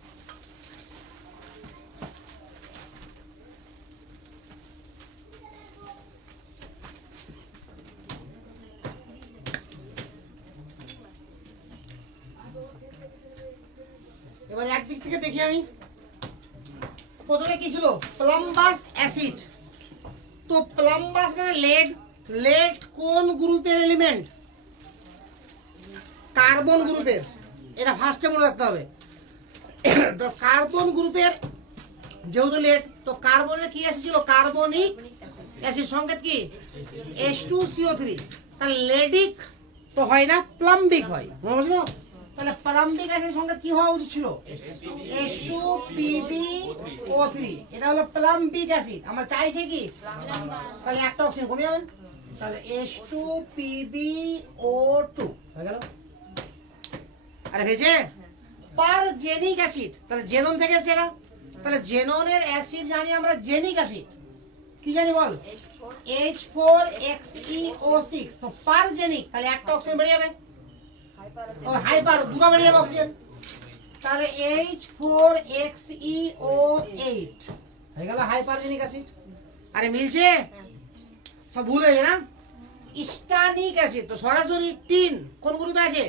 এবার একদিক থেকে দেখি আমি, প্রথমে কি ছিল? প্লাম্বাস অ্যাসিড। তো প্লাম্বাস মানে লেড, লেড কোন গ্রুপের এলিমেন্ট? কার্বন গ্রুপের, এটা ফার্স্টে মনে রাখতে হবে। তো কার্বন গ্রুপের যেহেতু লেড, তো কার্বনের কি অ্যাসিড ছিল? কার্বনিক অ্যাসিড, সংকেত কি? H2CO3। তাহলে লেডিক তো হয় না, প্লাম্বিক হয়, বুঝলো? তাহলে প্লাম্বিক অ্যাসিড সংকেত কি হওয়া উচিত ছিল? H2PbO3। এটা হলো প্লাম্বিক অ্যাসিড, আমরা চাইছি কি? তাহলে একটা অক্সিজেন কমে যাবে, তাহলে H2PbO2 হয়ে গেল। আরে হয়েছে? পারজেনিক অ্যাসিড, তাহলে জেনন থেকে এসেছে এটা, তাহলে জেননের অ্যাসিড জানি আমরা জেনিক অ্যাসিড, কি জানি বল? H4XeO6। তো পারজেনিক, তাহলে একটা অক্সিজেন বেড়ে যাবে, ও হাইপার দুটো বেড়ে যাবে অক্সিজেন, তাহলে H4XeO8 হয়ে গেল হাইপারজেনিক অ্যাসিড। আরে মিলছে? সব ভুল হয়েছে না? স্টানিক অ্যাসিড তো সরাসরি টিন কোন গ্রুপে আছে?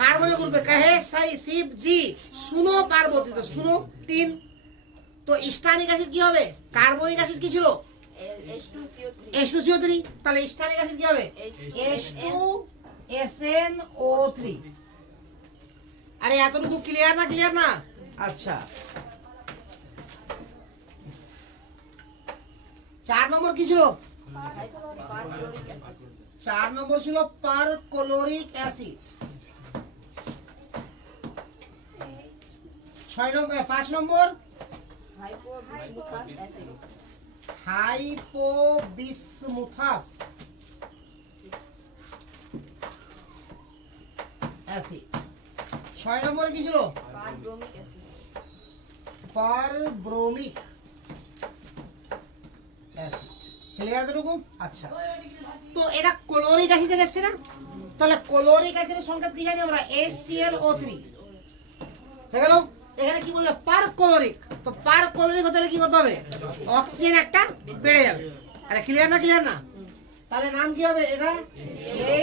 কার্বনের গ্রুপে। কহে সাই শিব জি শুনো পার্বতী, তো শুনো তিন। তো স্টানিক অ্যাসিড কি হবে? কার্বনিক অ্যাসিড কি ছিল? H2CO3। তাহলে স্টানিক অ্যাসিড কি হবে? H2SnO3। আরে এতটুকু ক্লিয়ার না? ক্লিয়ার না? আচ্ছা, 4 নম্বর কি ছিল? 4 নম্বর ছিল পারক্লোরিক অ্যাসিড। 5 নম্বর হাইপোবিসমুথাস অ্যাসিড 6 নম্বরে কি ছিল পারব্রোমিক অ্যাসিড ক্লিয়ার এতটুকু আচ্ছা তো এটা ক্লোরিক অ্যাসিড থেকে এসেছে না তাহলে ক্লোরিক অ্যাসিডের সংকেত কি জানি আমরা HClO3 ঠিক গেল এখানে কি বলছে পার ক্লোরিক তো পার ক্লোরিক হতে হলে কি করতে হবে অক্সিজেন একটা বেড়ে যাবে আরে ক্লিয়ার না তাহলে নাম কি হবে এটা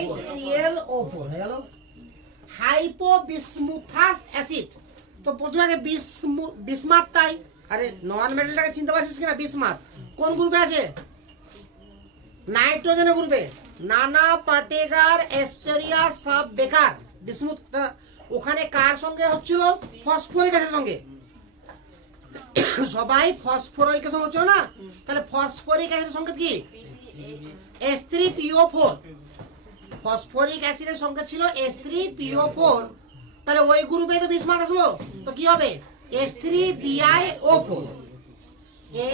HClO4 হয়ে গেল হাইপোবিসমুথাস অ্যাসিড তো প্রথমে আগে বিসমাথ তাই আরে নন মেটালটাকে চিনতে পারছিস কিনা বিসমাথ কোন গ্রুপে আছে নাইট্রোজেনের গ্রুপে নানা পার্টেগার এস্টেরিয়া সব বেকার বিসমুথ ওখানে কার সঙ্গে হচ্ছিল ফসফরিক অ্যাসিডের সঙ্গে সবাই ফসফরিক অ্যাসিড হচ্ছিল না তাহলে ফসফরিক অ্যাসিডের সঙ্গে কি H3PO4 ফসফরিক অ্যাসিডের সংকেত ছিল H3PO4 তাহলে ওই গ্রুপে তো বিসমাথ আসলো তো কি হবে H3BiO4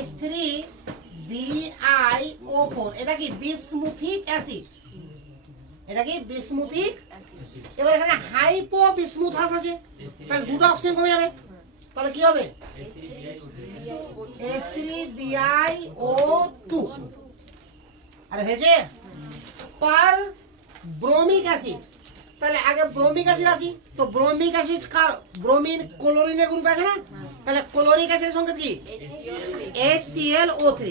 H3BiO4 এটা কি বিসমুথিক অ্যাসিড এবার এখানে হাইপোবিসমুথাস আছে তাহলে দুটো অক্সিজেন কমে যাবে তাহলে কি হবে H3BiO2 আরে হয়েছে পার ব্রোমিক অ্যাসিড তাহলে আগে ব্রোমিক অ্যাসিড আসি তো ব্রোমিক অ্যাসিড কার ব্রোমিন ক্লোরিনের গ্রুপ আছে না তাহলে ক্লোরিক অ্যাসিডের সংকেত কি HClO3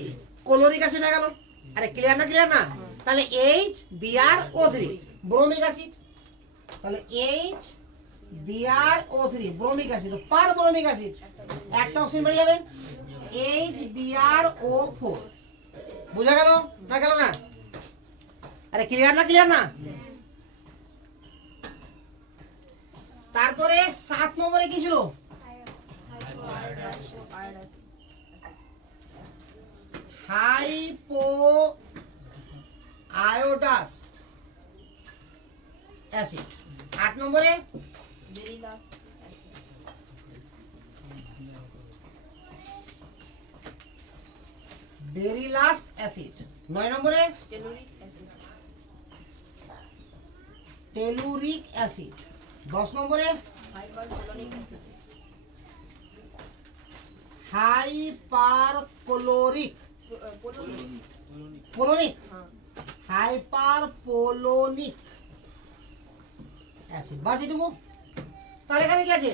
ক্লোরিক অ্যাসিড হয়ে গেল আরে ক্লিয়ার না তাহলে HBrO3 ব্রোমিক অ্যাসিড তাহলে HBrO3 ব্রোমিক অ্যাসিড পার ব্রোমিক অ্যাসিড একটা অক্সিজেন বেড়ে যাবে HBrO4 বুঝা গেল না আরে ক্লিয়ার না তারপরে 7 নম্বরে কি ছিল হাইপো আয়োডাস অ্যাসিড 8 নম্বরে বেরিলাস অ্যাসিড 9 নম্বরে টেলুরিক অ্যাসিড 10 নম্বরে হাইপারপোলোনিক হাইপারপোলোনিক অ্যাসিড বাস এটুকু তাহলে এখানে কি আছে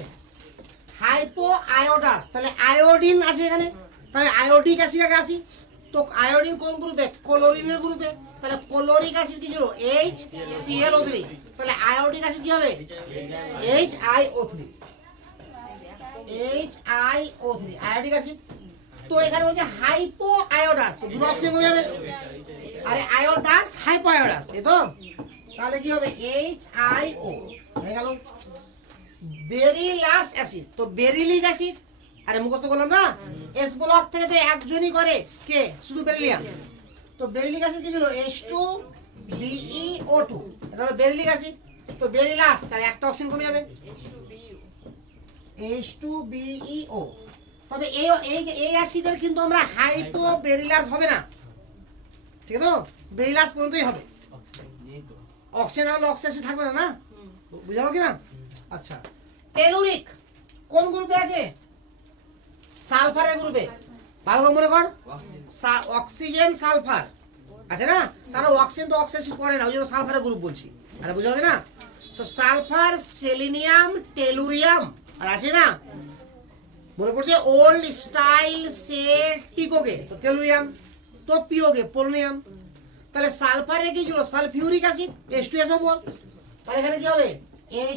হাইপো আয়োডাস তাহলে আয়োডিন আছে এখানে তাহলে আয়োডিক অ্যাসিড আগে আসি তো আয়োডিন কোন গ্রুপে ক্লোরিনের গ্রুপে তাহলে ক্লোরিক অ্যাসিড কি ছিল HClO3 তাহলে আয়োডিক অ্যাসিড কি হবে HiO3 আয়োডিক অ্যাসিড তো এখানে বলছে হাইপো আয়োডাস তো দুটো অক্সিজেন কমে যাবে আরে আয়োডাস হাইপো আয়োডাস এই তো তাহলে কি হবে HiO হয়ে গেল বেরিলাস অ্যাসিড তো বেরিলিক অ্যাসিড আরে মুখস্থ করলাম না এস ব্লক থেকে তো একজনই করে কে শুধু বেরিলিয়াম তো বেরিলিক অ্যাসিড কি ছিল H2BeO2 এটা হলো বেরিলিক অ্যাসিড তো বেরিলাস তাহলে একটা অক্সিজেন কমে যাবে H2BeO তবে এই অ্যাসিডের কিন্তু আমরা হাইপো বেরিলাস হবে না ঠিক আছে তো বেরিলাস পর্যন্তই হবে অক্সিজেন আর অক্সিজেন থাকবে না বুঝাও কি না আচ্ছা টেলুরিক কোন গ্রুপে আছে সালফারের গ্রুপে ভালো করে মনে কর অক্সিজেন সালফার আছে না তারা অক্সিজেন তো অক্সিডেশন করে না ওই জন্য সালফারের গ্রুপ বলছি আরে বুঝা হবে না তো সালফার সেলেনিয়াম টেলুরিয়াম আর আছে না মনে পড়ছে ওল্ড স্টাইল সে টিকোগে তো টেলুরিয়াম তো পিওগে পোলোনিয়াম তাহলে সালফারে কি ছিল সালফিউরিক অ্যাসিড H2SO4 তাহলে এখানে কি হবে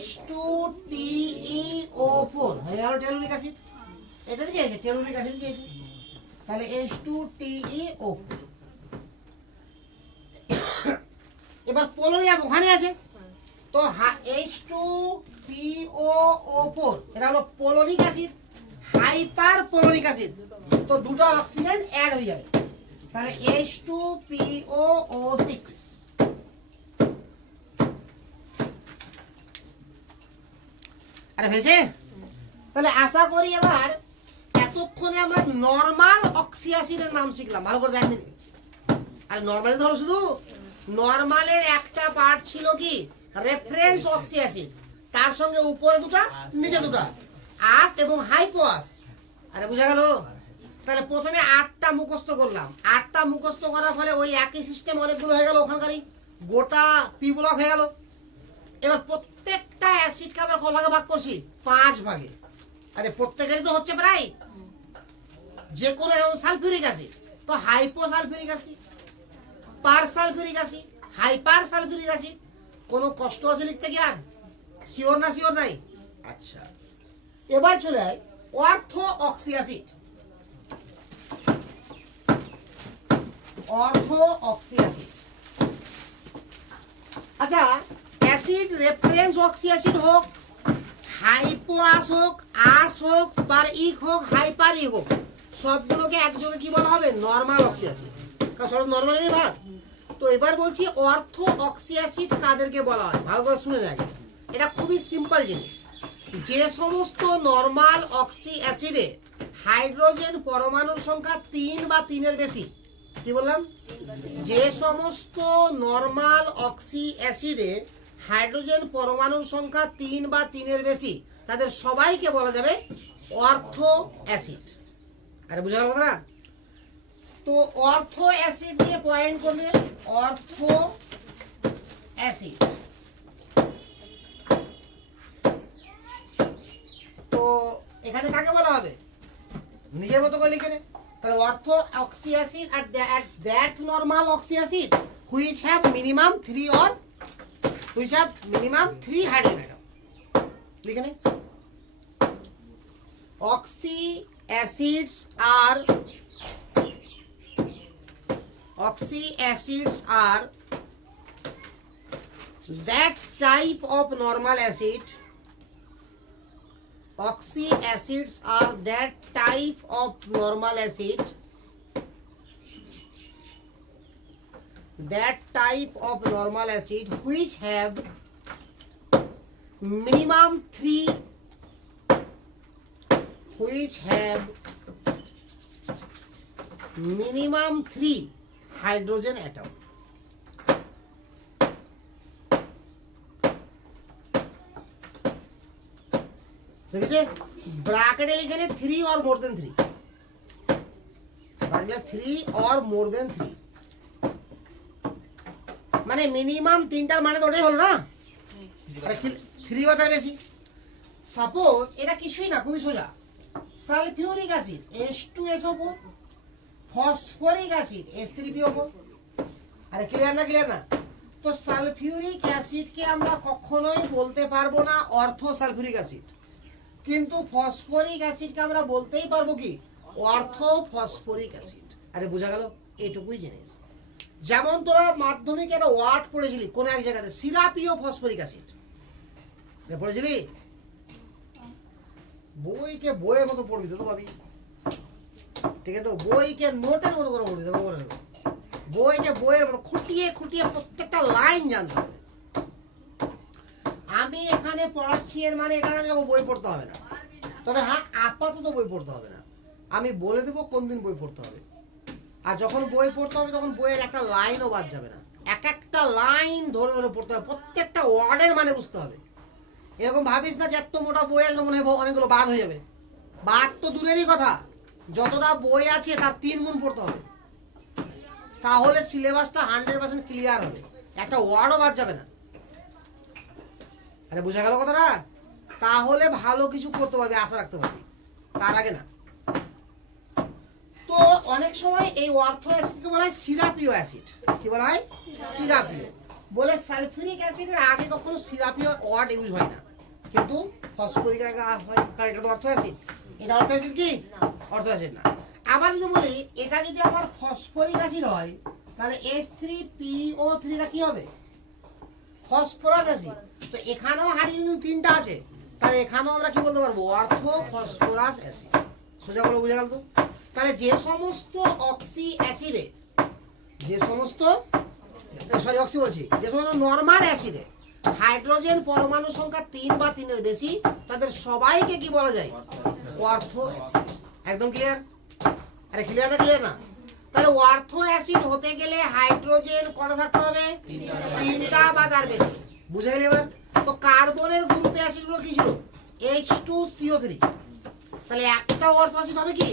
H2TeO4 হয়ে গেল টেলুরিক অ্যাসিড এটা দিয়েছে টেলুরিক অ্যাসিড দিয়েছে তাহলে H2TeO4 এবার পোলোনিয়াম ওখানে আছে তো H2POO4 এটা হলো পোলোনিক অ্যাসিড হাইপার পোলোনিক অ্যাসিড তো দুটো অক্সিজেন অ্যাড হয়ে যাবে তাহলে H2POO6 আরে হয়েছে তাহলে আশা করি এবার এতক্ষণে আমরা নরমাল অক্সি অ্যাসিডের নাম শিখলাম, ভালো করে দেখেন। আর নরমালি ধরো শুধু নরমালের একটা পার্ট ছিল কি রেফারেন্স অক্সি অ্যাসিড, তার সঙ্গে উপরে দুটো নিচে দুটো আস এবং হাইপোয়াস। আরে বুঝা গেল? তাহলে প্রথমে 8টা মুখস্থ করলাম, 8টা মুখস্থ করার ফলে ওই একই সিস্টেম অনেকগুলো হয়ে গেল, ওখানকারই গোটা পি ব্লক হয়ে গেল। এবার প্রত্যেকটা অ্যাসিডকে আমরা ক ভাগে ভাগ করছি? 5 ভাগে। আরে প্রত্যেকেরই তো হচ্ছে প্রায়, যে কোনো সালফিউরিক অ্যাসিড তো hyposulphuric acid, persulphuric acid, hyper sulphuric acid. কোনো কষ্ট আছে লিখতে কি? আর শিওর না শিওর নাই? আচ্ছা, এবার চলে আয় অর্থো অক্সি অ্যাসিড। অর্থো অক্সি অ্যাসিড, আচ্ছা অ্যাসিড রেফারেন্স অক্সি অ্যাসিড হোক, হাইপোয়াস হোক, আস হোক, পার ইক হোক, হাইপার ইক হোক, সবগুলোকে একযোগে কি বলা হবে? Normal oxy acid. কারণ সব নরমালেরই ভাগ। তো এবার বলছি অর্থো অক্সি অ্যাসিড কাদেরকে বলা হয়, ভালো করে শুনে নেন। এটা খুবই সিম্পল জিনিস। যে সমস্ত নরমাল অক্সি অ্যাসিডে হাইড্রোজেন পরমাণুর সংখ্যা 3 বা 3-এর বেশি, কি বললাম? যে সমস্ত নরমাল অক্সি অ্যাসিডে হাইড্রোজেন পরমাণুর সংখ্যা 3 বা 3-এর বেশি, তাদের সবাইকে বলা যাবে অর্থো অ্যাসিড। আরে বুঝা গেল কথা? তো অর্থো অ্যাসিড দিয়ে পয়েন্ট করলে অর্থো অ্যাসিড, তো এখানে কাকে বলা হবে? নিজের মতো করে লিখে নে। তাহলে অর্থো oxy acid at that normal oxy acid which have minimum 3 or which have minimum 3 hydrogen atom, লিখে নে। oxy acids are that type of normal acid. Oxy acids are that type of normal acid, which have minimum 3 hydrogen atom. দেখেছে? ব্র্যাকেটে লিখে নে 3 or more than 3, 3 or more than 3, মানে minimum 3টার মানে তো ওটাই হলো না, 3 বা তার বেশি। সাপোজ এটা কিছুই না, খুবই সোজা। Sulphuric acid H2SO4, phosphoric acid H3PO4। আরে ক্লিয়ার না? ক্লিয়ার না? তো সালফিউরিক অ্যাসিডকে আমরা কখনোই বলতে পারবো না অর্থো সালফিউরিক অ্যাসিড, কিন্তু ফসফরিক অ্যাসিডকে আমরা বলতেই পারবো কি? অর্থো ফসফরিক অ্যাসিড। আরে বোঝা গেল? এইটুকুই জিনিস। যেমন তোরা মাধ্যমিকে একটা ওয়ার্ড পড়েছিলি কোন এক জায়গাতে, সিরাপিও ফসফরিক অ্যাসিড পড়েছিলি? বইকে বইয়ের মতো পড়বি তো ভাবি, ঠিক আছে? তো বইকে নোটের মতো করে পড়বি, বইকে বইয়ের মতো খুঁটিয়ে খুঁটিয়ে প্রত্যেকটা লাইন জানতে হবে। আমি এখানে পড়াচ্ছি এর মানে এটা না বই পড়তে হবে না, তবে হ্যাঁ আপাতত বই পড়তে হবে না। আমি বলে দেবো কোন দিন বই পড়তে হবে, আর যখন বই পড়তে হবে তখন বইয়ের একটা লাইনও বাদ যাবে না, এক একটা লাইন ধরে ধরে পড়তে হবে, প্রত্যেকটা ওয়ার্ডের মানে বুঝতে হবে। এরকম ভাবিস না যে এত মোটা বই একদম মনে হয় অনেকগুলো বাদ হয়ে যাবে, বাদ তো দূরেরই কথা, যতটা বই আছে তার 3 গুণ পড়তে হবে, তাহলে সিলেবাসটা 100% ক্লিয়ার হবে, একটা ওয়ার্ডও বাদ যাবে না। আরে বুঝা গেল কথাটা? তাহলে ভালো কিছু করতে পারবি, আশা রাখতে পারবি, তার আগে না। তো অনেক সময় এই অর্থো অ্যাসিডকে বলা হয় সিরাপিও অ্যাসিড। কি বলা হয়? সিরাপিও। বলে সালফিউরিক অ্যাসিডের আগে কখনো সিরাপিও ওয়ার্ড ইউজ হয় না, কিন্তু ফসফরিক আগে হয়, কারণ এটা তো অর্থো অ্যাসিড। এটা অর্থো অ্যাসিড কি? অর্থো অ্যাসিড না। আবার যদি বলি এটা যদি আমার ফসফরিক অ্যাসিড হয়, তাহলে H3PO3 টা কি হবে? Phosphorus acid. তো এখানেও হাইড্রোজেন 3টা আছে, তাহলে এখানেও আমরা কি বলতে পারবো? অর্থো ফসফরাস অ্যাসিড। সোজা করে বুঝা গেল তো? তাহলে যে সমস্ত অক্সি অ্যাসিডে, যে সমস্ত নরমাল অ্যাসিডে হাইড্রোজেন পরমাণু সংখ্যা 3 বা 3-এর বেশি, তাদের সবাইকে কি বলা যায়? অর্থো অ্যাসিড। একদম ক্লিয়ার? আরে ক্লিয়ার না? তাহলে অর্থো অ্যাসিড হতে গেলে হাইড্রোজেন কটা থাকতে হবে? তিনটা বা তার বেশি। বুঝে গেলে এবার? তো কার্বনের গ্রুপে অ্যাসিডগুলো কি ছিল? H2CO3। তাহলে একটা অর্থো অ্যাসিড হবে কি?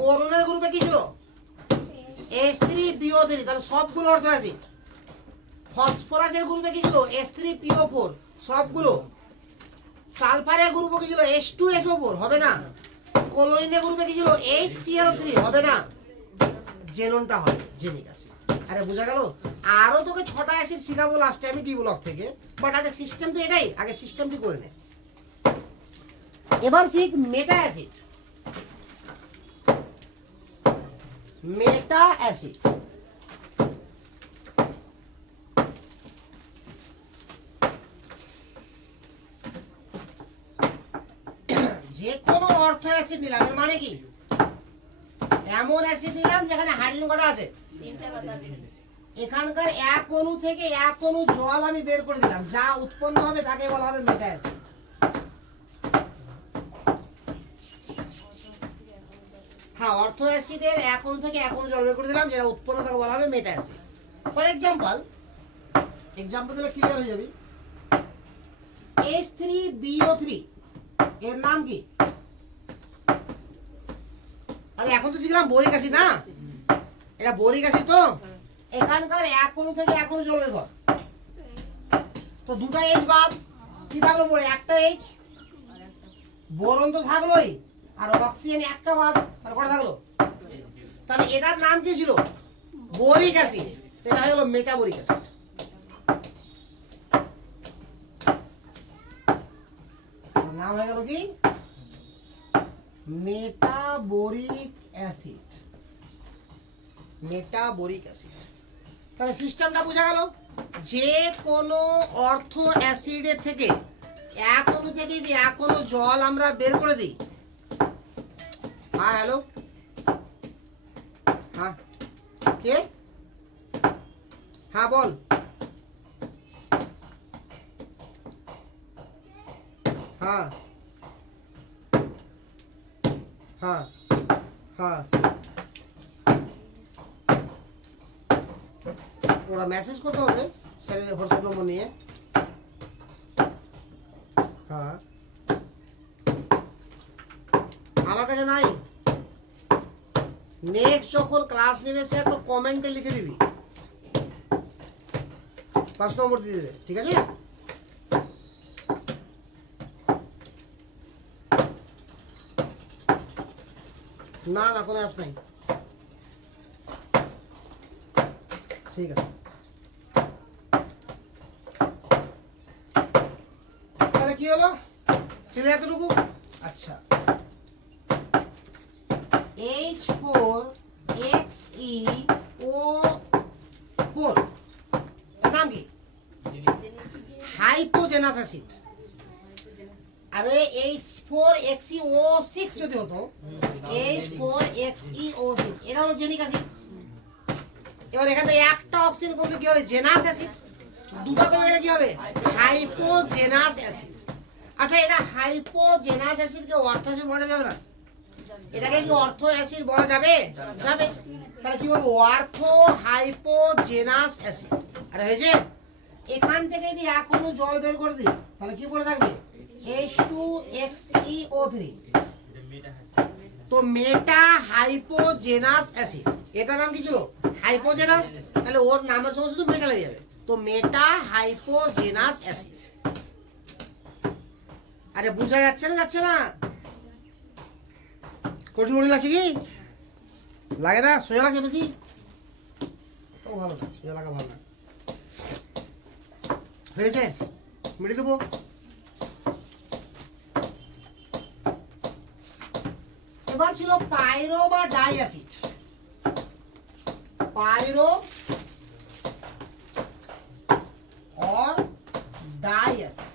বোরনের গ্রুপে কি ছিল? H3PO3। তাহলে সবগুলো অর্থো অ্যাসিড। ফসফরাসের গ্রুপে কি ছিল? H3PO4 সবগুলো। সালফারের গ্রুপে কি ছিল? H2SO4 হবে না। ক্লোরিনের গ্রুপে কি ছিল? HCl3 হবে না। জেননটা হবে জেনিক অ্যাসিড। আরে বোঝা গেল? আরো তোকে 6টা অ্যাসিড শিখাবো লাস্টে আমি ডি ব্লক থেকে, বাট আগে সিস্টেম তো এটাই, আগে সিস্টেমটি করে নে। এবার শিখ মেটা অ্যাসিড। মেটা অ্যাসিড যে কোনো অর্থো অ্যাসিড নিলাম, এর মানে কি? এমন অ্যাসিড নিলাম যেখানে হাইড্রোজেন কটা আছে? এখানকার এক অণু থেকে এক অণু জল আমি বের করে দিলাম, যা উৎপন্ন হবে তাকে বলা হবে মেটা অ্যাসিড। হ্যাঁ, অর্থো অ্যাসিডের এক অণু থেকে এক অণু জল বের করে দিলাম, যেটা উৎপন্ন তাকে বলা হবে মেটা অ্যাসিড। ফর এক্সাম্পল দিলে ক্লিয়ার হয়ে যাবে। H3BO3 এর নাম কি? আরে এখন তো শিখলাম বোরিক অ্যাসিড না, এটা বোরিক অ্যাসিড। তো এখানকার এক অণু থেকে এক অণু জল বের কর, তো দুটো H বাদ কি থাকলো পরে? একটা H। বোরন তো থাকলোই, আর অক্সিজেন একটা বাদ, আর কটা থাকলো? তাহলে এটার নাম কি ছিল? Boric acid. এটা হয়ে গেল মেটাবোরিক অ্যাসিড। নাম হয়ে গেল কি? মেটাবোরিক অ্যাসিড। মেটাবোরিক অ্যাসিড। তাহলে সিস্টেমটা বোঝা গেল? যে কোনো অর্থো অ্যাসিডের থেকে এক অণু থেকে যদি এক অণু জল আমরা বের করে দিই। হ্যাঁ হ্যালো, হ্যাঁ কে? হ্যাঁ বল। হ্যাঁ হ্যাঁ হ্যাঁ, ওরা মেসেজ করতে হবে স্যারের হোয়াটসঅ্যাপ নম্বর নিয়ে। হ্যাঁ, আমার কাছে নাই। নেক্সট যখন ক্লাস নেবে স্যার, তো কমেন্টে লিখে দিবি, 5 নম্বর দিয়ে দেবে, ঠিক আছে? না না, কোনো অ্যাপস নাই। ঠিক আছে, তাহলে কি হলো? ছেলে এতটুকু। আচ্ছা, H4XeO4 এর নাম কি? হাইপোজেনাস অ্যাসিড। আরে H4XeO6 যদি হতো, H4XeO6 এটা হলো জেনিক অ্যাসিড। এবার এখানে একটা অক্সিজেন কমলে কি হবে? Genus acid. দুটো কমে গেলে কি হবে? হাইপোজেনাস অ্যাসিড। আচ্ছা, এটা হাইপোজেনাস অ্যাসিডকে অর্থো অ্যাসিড বলা যাবে না? এটাকে কি অর্থো অ্যাসিড বলা যাবে? যাবে। তাহলে কি বলবো? Ortho hypoxenous acid. আরে হয়েছে? এখান থেকে যদি এক অণু জল বের করে দিই, তাহলে কি পড়ে থাকবে? H2XeO3। তো মেটা হাইপোজেনাস অ্যাসিড, এটার নাম কি ছিল? হাইপোজেনাস। তাহলে ওর নামের সঙ্গে শুধু মেটা লেগে যাবে, তো মেটা হাইপোজেনাস অ্যাসিড। আরে বোঝা যাচ্ছে না? যাচ্ছে না? কঠিন কঠিন লাগছে কি? লাগে না? সোজা লাগছে বেশি? ও ভালো না, সোজা লাগা ভালো না। হয়েছে? মিটে দেবো। এবার ছিল পাইরো বা di acid. Pyro or di acid.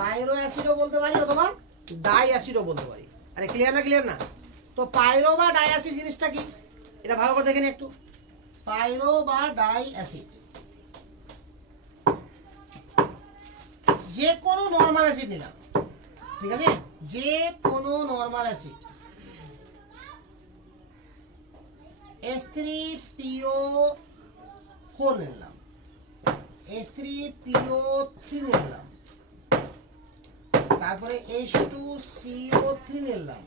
Pyro অ্যাসিডও বলতে পারি অথবা ডাই অ্যাসিডও বলতে পারি। আরে ক্লিয়ার না? ক্লিয়ার না? তো পাইরো বা ডাই অ্যাসিড জিনিসটা কি, এটা ভালো করে দেখেন একটু। পাইরো বা ডাই অ্যাসিড যে কোনো নরমাল অ্যাসিড নিলাম, ঠিক আছে, যে কোনো নরমাল অ্যাসিড H3PO4 নিলাম, H3PO3 নিলাম, তারপরে H2CO3 নিলাম,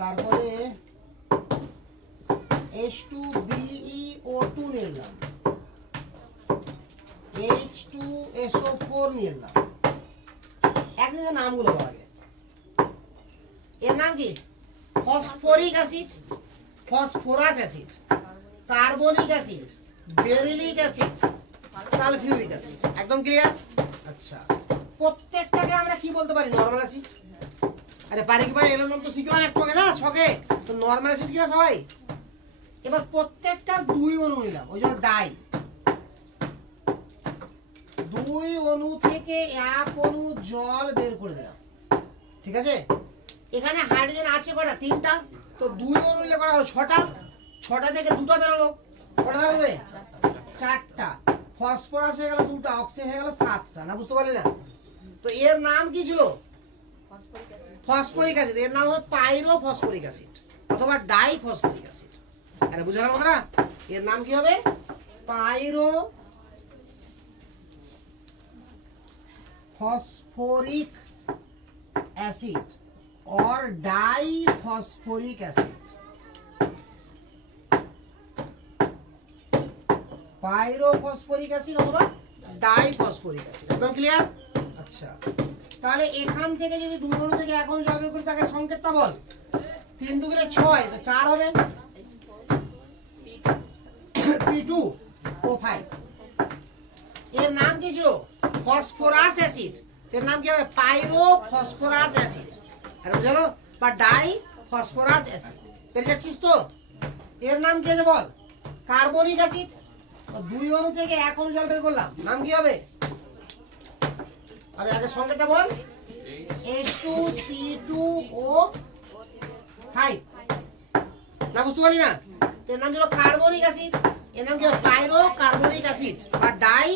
তারপরে H2BeO2 নিলাম, H2SO4 নিলাম। একদিকে নামগুলো বলা আগে। এর নাম কি? Phosphoric acid, phosphorous acid, carbonic acid, beryllic acid, sulphuric acid. একদম ক্লিয়ার? আচ্ছা, প্রত্যেকটাকে আমরা কি বলতে পারি? Normal acid. আরে পারি কি ভাই? এর নাম তো শিখলাম একটু আগে না, ছকে। তো নরমাল অ্যাসিড কিনা সবাই? এবার প্রত্যেকটা 2 অণু নিলাম, ওই জন্য ডাই। 2 অণু থেকে 1 অণু জল বের করে দিলাম, ঠিক আছে। এখানে হাইড্রোজেন আছে কটা? 3টা। তো 2 অণু নিলে কটা হলো? 6টা। 6টা থেকে 2টা বেরোলো, কটা থাকবে? 4টা। ফসফরাস হয়ে গেল 2টা, অক্সিজেন হয়ে গেল 7টা। না বুঝতে পারলি না? তো এর নাম কি ছিল? Phosphoric acid. এর নাম হবে পাইরোফসফরিক অ্যাসিড অথবা ডাইফসফরিক অ্যাসিড। আরে বুঝা গেল কথাটা? এর নাম কি হবে? পাইরোফসফরিক অ্যাসিড or ডাইফসফরিক অ্যাসিড। পাইরোফসফরিক অ্যাসিড অথবা ডাইফসফরিক অ্যাসিড। একদম ক্লিয়ার? আচ্ছা, তাহলে এখান থেকে যদি 2 অণু থেকে 1 অণু জল বের করি, তাকে সংকেতটা বল। 3 দুগুণে 6, তো 4 হবে। P2O5। এর নাম কি ছিল? Phosphorus acid. এর নাম কি হবে? পাইরোফসফরাস অ্যাসিড। আরে বুঝলো? বা ডাইফসফরাস অ্যাসিড। পেরে যাচ্ছিস তো? এর নাম কি আছে বল? Carbonic acid. 2 অণু থেকে 1 অণু জল বের করলাম, নাম কি হবে? আরে আগে সংকেতটা বল। H2C2O5। না বুঝতে পারি না? এর নাম ছিল কার্বনিক অ্যাসিড। এর নাম কি হবে? পাইরো কার্বনিক অ্যাসিড বা ডাই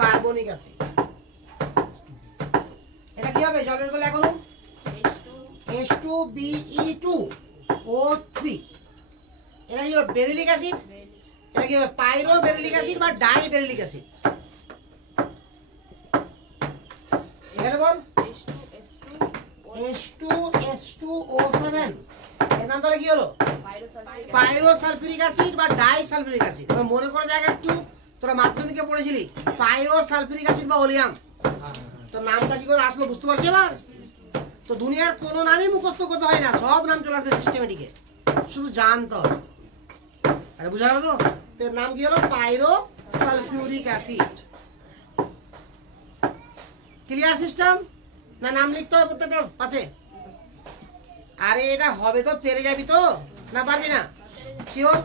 কার্বনিক অ্যাসিড। এটা কি হবে? জল বের করলে এখন H2BE2O3। এটা কি হবে? বেরিলিক অ্যাসিড। এটা কি হবে? পাইরো বেরিলিক অ্যাসিড বা ডাই বেরিলিক অ্যাসিড। এখানে বল H2S2O7। এর নাম তাহলে কি হলো? পাইরোসালফিউরিক অ্যাসিড বা ডাইসালফিউরিক অ্যাসিড। এবার মনে করে দেখ একটু, তোরা মাধ্যমিকে পড়েছিলি পাইরোসালফিউরিক অ্যাসিড বা ওলিয়াম। তো নামটা কি করে আসলো বুঝতে পারছিস এবার? তো দুনিয়ার কোনো নামই মুখস্থ করতে হয় না, সব নাম চলে আসবে সিস্টেমেটিকে, শুধু জানতে হবে। আরে বুঝা গেল তো? এর নাম কি হলো? পাইরোসালফিউরিক অ্যাসিড। Clear system? না নাম লিখতে হবে প্রত্যেকটার পাশে? আরে এটা হবে তো, পেরে যাবি তো? না পারবি না? শিওর?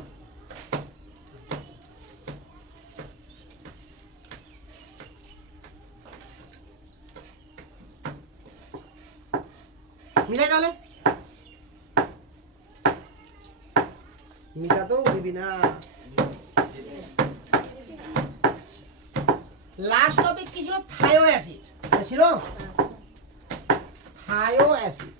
মিলাই তাহলে। মিলা তো দিবি না। লাস্ট টপিক কি ছিল? থাইও অ্যাসিড ছিল। থাইও অ্যাসিড।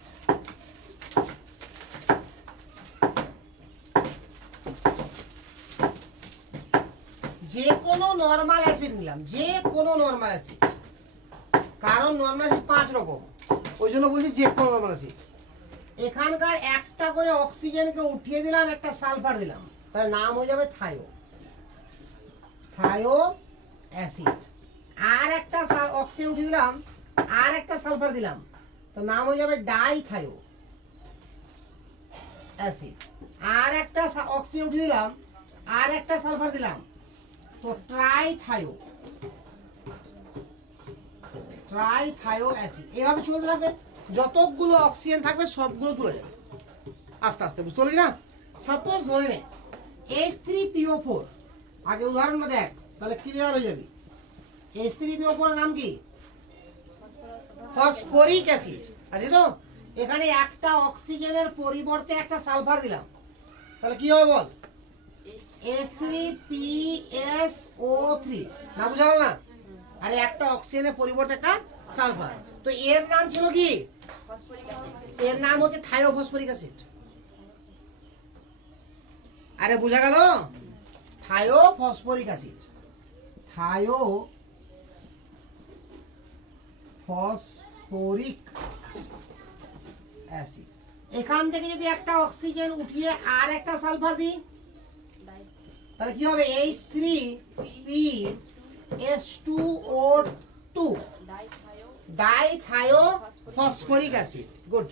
যে কোনো নরমাল অ্যাসিড নিলাম, যে কোনো নরমাল অ্যাসিড, কারণ নরমাল অ্যাসিড 5 রকম, ওই জন্য বলছি যে কোনো নরমাল অ্যাসিড। এখানকার একটা করে অক্সিজেনকে উঠিয়ে দিলাম, একটা সালফার দিলাম, তাহলে নাম হয়ে যাবে থাইও, থাইও অ্যাসিড। আর একটা অক্সিজেন উঠিয়ে দিলাম, আর একটা সালফার দিলাম, তো নাম হয়ে যাবে ডাইথাইও অ্যাসিড। আর একটা অক্সিজেন উঠিয়ে দিলাম, আর একটা সালফার দিলাম, তো ট্রাইথাইও অ্যাসিড। এভাবে চলতে থাকবে, যতগুলো অক্সিজেন থাকবে সবগুলো তুলে যাবে আস্তে আস্তে, বুঝতে পারলি না? সাপোজ ধরে নে H3PO4, আগে উদাহরণটা দেখ, তাহলে ক্লিয়ার হয়ে যাবে। H3PO4 এর নাম কি? Phosphoric acid. আছে তো? এখানে একটা অক্সিজেনের পরিবর্তে একটা সালফার দিলাম, তাহলে কি হবে বল? H3PSO3। না বুঝা গেল না? আরে একটা অক্সিজেনের পরিবর্তে একটা সালফার, তো এর নাম ছিল কি, এর নাম হচ্ছে থায়োফসফরিক অ্যাসিড। আরে বোঝা গেল, থায়োফসফরিক অ্যাসিড, থায়োফসফরিক অ্যাসিড। এখান থেকে যদি একটা অক্সিজেন উঠিয়ে আর একটা সালফার দিই তাহলে কি হবে, H3PS2O2, dithiophosphoric acid. Good,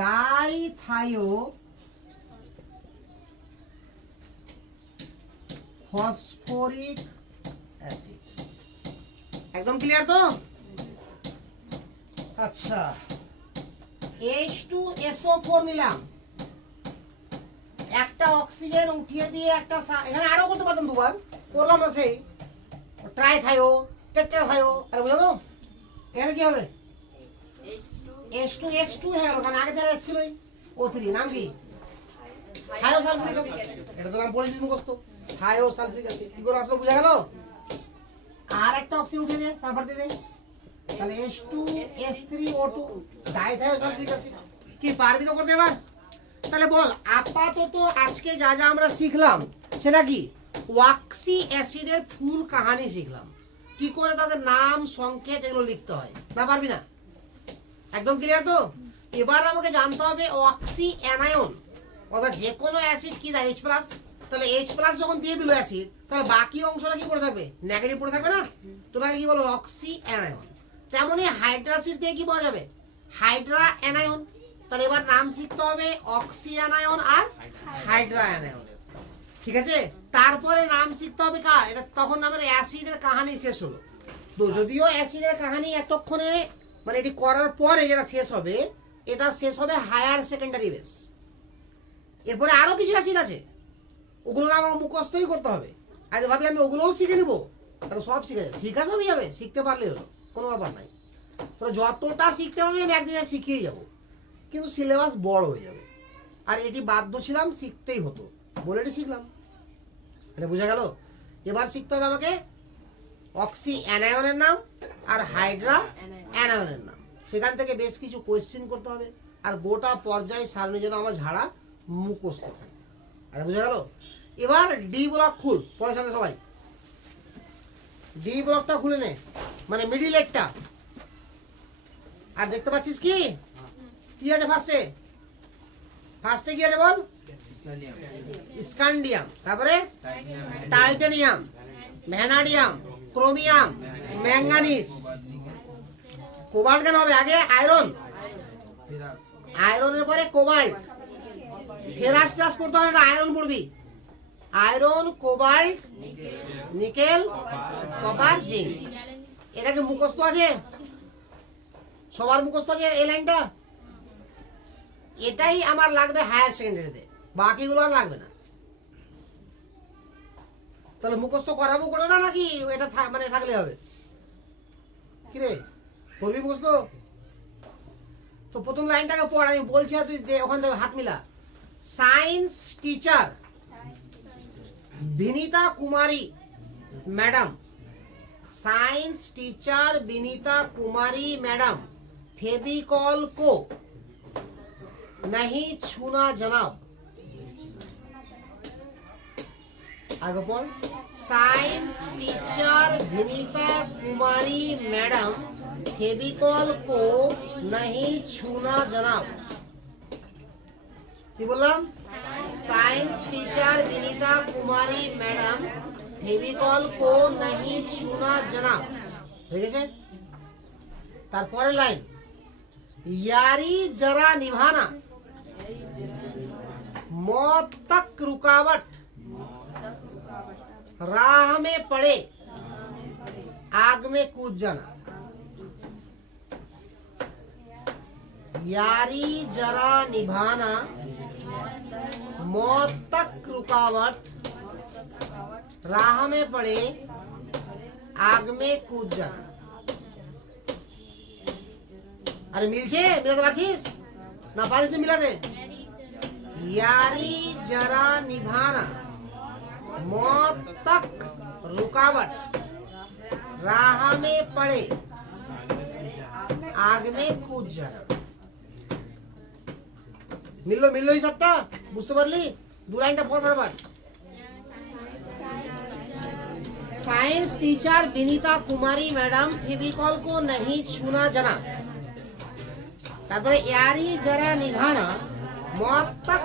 dithiophosphoric acid. একদম ক্লিয়ার তো? আচ্ছা, H2SO4 নিলাম, একটা অক্সিজেন উঠিয়ে দিয়ে একটা এখানে আরো করতে পারতাম, দুবার করলাম না, সেই ট্রাইথায়ো, টেট্রাথায়ো। আরে বুঝলো তো, এখানে কি হবে, H2 হয়ে গেল, কারণ আগে যারা এসেছিলই O3, নাম কি, থায়োসালফিক অ্যাসিড। এটা তো নাম পড়েছিস মুখস্থ, থায়োসালফিক অ্যাসিড। কি করে আসলো বুঝা গেল? আর একটা অক্সিজেন উঠিয়ে দিয়ে সালফার দিয়ে দেয়, তাহলে H2S3O2, ডাইথায়োসালফিক অ্যাসিড। কি পারবি তো করতে এবার? তাহলে বল, আপাতত আজকে যা যা আমরা শিখলাম সেটা কি, ওয়াক্সি অ্যাসিডের ফুল কাহানি শিখলাম, কি করে তাদের নাম, সংকেত এগুলো লিখতে হয়। না পারবি না? একদম ক্লিয়ার তো? এবার আমাকে জানতে হবে ওয়াক্সি অ্যানায়ন, অর্থাৎ যে কোনো অ্যাসিড কি দেয়, H+, তাহলে H+ যখন দিয়ে দিল অ্যাসিড, তাহলে বাকি অংশটা কি করে থাকবে, নেগেটিভ পড়ে থাকবে না? তোটাকে কি বলবো, অক্সি অ্যানায়ন। তেমনি হাইড্রাসিড দিয়ে কি পাওয়া যাবে, হাইড্রা অ্যানায়ন। তাহলে এবার নাম শিখতে হবে অক্সি অ্যানায়ন আর হাইড্রা অ্যানায়ন, ঠিক আছে? তারপরে নাম শিখতে হবে কার, এটা তখন আমাদের অ্যাসিডের কাহিনী শেষ হলো। তো যদিও অ্যাসিডের কাহিনী এতক্ষণে মানে এটি করার পরে যেটা শেষ হবে, এটা শেষ হবে হায়ার সেকেন্ডারি বেস। এরপরে আরো কিছু অ্যাসিড আছে, ওগুলো আমার মুখস্থই করতে হবে। আজ ভাবি আমি ওগুলোও শিখে নেবো, তাহলে সব শিখে যাবে, শিখা সবই যাবে, শিখতে পারলে হলো, কোনো ব্যাপার নাই। তোরা যতটা শিখতে পারবি আমি একদিনে শিখিয়ে যাবো, কিন্তু সিলেবাস বড় হয়ে যাবে। আর এটি বাধ্য ছিলাম, শিখতেই হতো বলে এটি শিখলাম। এটা বোঝা গেল? এবার শিখতে হবে আমাকে অক্সি অ্যানায়নের নাম আর হাইড্রা অ্যানায়নের নাম। সেখান থেকে বেশ কিছু কোয়েশ্চেন করতে হবে, আর গোটা পর্যায়ে সারণী যেন আমার ঝাড়া মুখস্থ থাকে। আর বোঝা গেল? এবার ডি ব্লক খুল, পড়ার সামনে সবাই ডি ব্লকটা খুলে নে, মানে মিডিল এরটা। আর দেখতে পাচ্ছিস কি কি আছে ফার্স্টে, ফার্স্টে কি আছে বল, স্ক্যান্ডিয়াম, তারপরে titanium, vanadium, chromium, manganese. Cobalt কেন হবে আগে, আয়রন, আয়রনের পরে কোবাল্ট, ফেরাস টাস পড়তে হয় না, আয়রন পড়বি, iron, cobalt, nickel, copper, zinc. এটা কি মুখস্থ আছে, সবার মুখস্থ আছে এই লাইনটা? এটাই আমার লাগবে হায়ার সেকেন্ডারিতে, বাকিগুলো আর লাগবে না। তাহলে মুখস্থ করাবো করে না নাকি এটা মানে থাকলে হবে? কিরে করবি মুখস্থ? তো প্রথম লাইনটাকে পড়, আমি বলছি আর তুই ওখান থেকে হাত মিলা। সায়েন্স টিচার বিনীতা কুমারী मैडम, साइंस टीचर विनीता कुमारी मैडम फेविकॉल को नहीं छूना जनाब। आगे बोल, साइंस टीचर विनीता कुमारी मैडम फेविकॉल को नहीं छूना जनाब। কি বললাম? साइंस टीचर विनीता कुमारी मैडम फेविकॉल को नहीं छूना जनाब। ঠিক আছে, তারপরে লাইন, यारी जरा निभाना, मौत तक रुकावट, राह में पड़े आग में कूद जाना। यारी जरा निभाना, मौत तक रुकावट, राह में पड़े आग में कूद जाना। अरे मिलছে মিলাতে পারছিস না? পারিস মিলাতে? यारी जरा निभाना, मौत तक रुकावट, राह में पड़े आग में कूद जाना। मिललो हिसाबটা বুঝতে পারলি? দু লাইনটা পড় বারবার। साइंस टीचर विनीता कुमारी मैडम फेविकॉल को नहीं छूना जाना। तारपरे यारी जरा निभाना, मौत तक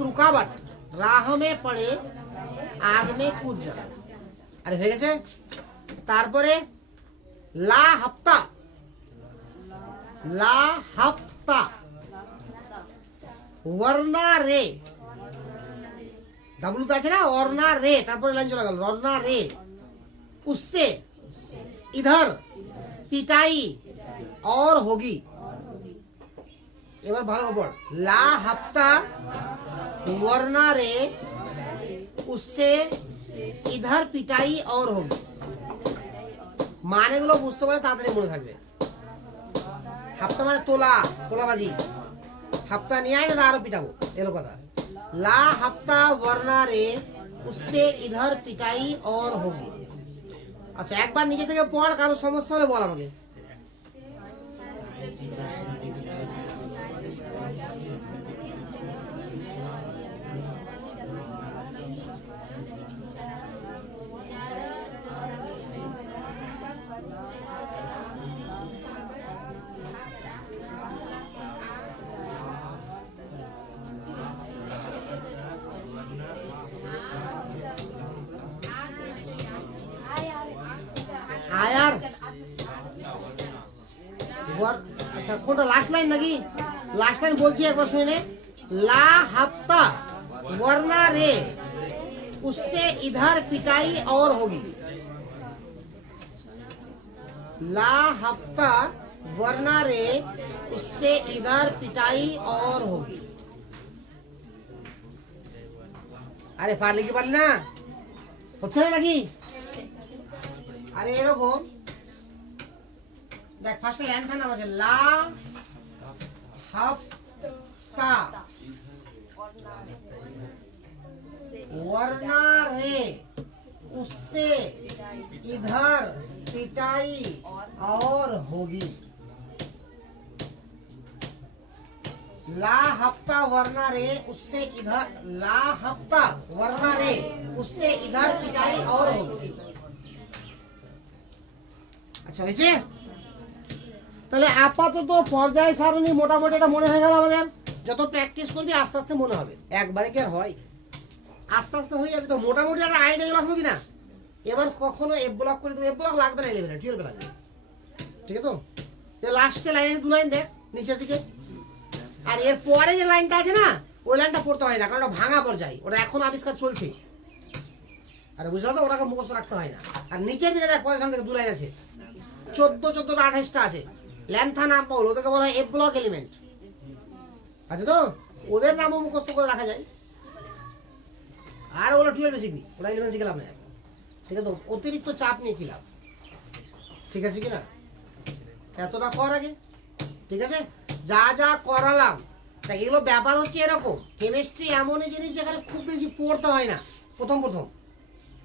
रुकावट, राह में पड़े आग में कूद जाना। अरे হয়ে গেছে। তারপরে ला हफ्ता वरना रे, डब्लू तो আছে না, वरना रे, তারপরে লাইন চলে গেল, वरना रे उससे इधर पिटाई और होगी। এবার ভালো পড়, ला हफ्ता वरना रे उससे इधर पिटाई और होगी। মানেগুলো বুঝতে পারলে তাড়াতাড়ি মনে থাকবে। হাফতা মানে তোলাবাজি, হাফতা নিয়ে আয় না আরো পিটাবো, এলো কথা। ला हफ्ता वरना रे उससे इधर पिटाई और होगी। আচ্ছা একবার নিজে থেকে পড়, কারো সমস্যা হলে বল আমাকে। आयार अच्छा কোনটা লাস্ট লাইন নাকি? লাস্ট লাইন বলছি একবার শুনে নে। ला हफ्ता वरना रे उससे इधर पिटाई और होगी। ला हफ्ता वरना रे उससे इधर पिटाई और होगी। अरे পারলি কি পারলি না? হচ্ছে না নাকি? আরে এরকম দেখ, ফার্স্টে ল্যান্থার নাম আছে, লা হাফতা वरना रे उससे इधर पिटाई और होगी। ला हफ्ता वरना रे उससे इधर, ला हफ्ता वरना रे उससे इधर पिटाई और होगी। আচ্ছা হয়েছে? তাহলে আপাতত পর্যায় সারণী মোটামুটি এটা মনে হয়ে গেল আমাদের। যত প্র্যাকটিস করবি আস্তে আস্তে মনে হবে, একবারে কি আর হয়? আস্তে আস্তে হয়ে যাবে। তো মোটামুটি একটা আইডিয়া গেল হবে না? এবার কখনো এফ ব্লক করে দেবো, এফ ব্লক লাগবে না 11 12 লাগবে, ঠিক আছে? তো লাস্টে লাইনে দু লাইন দেখ নিচের দিকে, আর এর পরে যে লাইনটা আছে না ওই লাইনটা পড়তে হয় না, কারণ ওটা ভাঙা পর্যায়, ওটা এখন আবিষ্কার চলছে। আরে বুঝলো তো, ওটাকে মুখস্থ রাখতে হয় না। আর নিচের দিকে দেখ, পয়সা থেকে দু লাইন আছে, 14 28টা আছে। ল্যান্থা নাম পাবো, ওদেরকে বলা হয় এফ ব্লক এলিমেন্ট, আছে তো? ওদের নামও মুখস্থ করে রাখা যায়। আর ওগুলো 12 শিখবি, ওরা 11 শিখে লাভ নেই, ঠিক আছে? তো অতিরিক্ত চাপ নিয়ে কি লাভ, ঠিক আছে কি না? এতটা কর আগে, ঠিক আছে? যা যা করালাম, তাই এগুলো ব্যাপার হচ্ছে এরকম। কেমিস্ট্রি এমনই জিনিস যেখানে খুব বেশি পড়তে হয় না প্রথম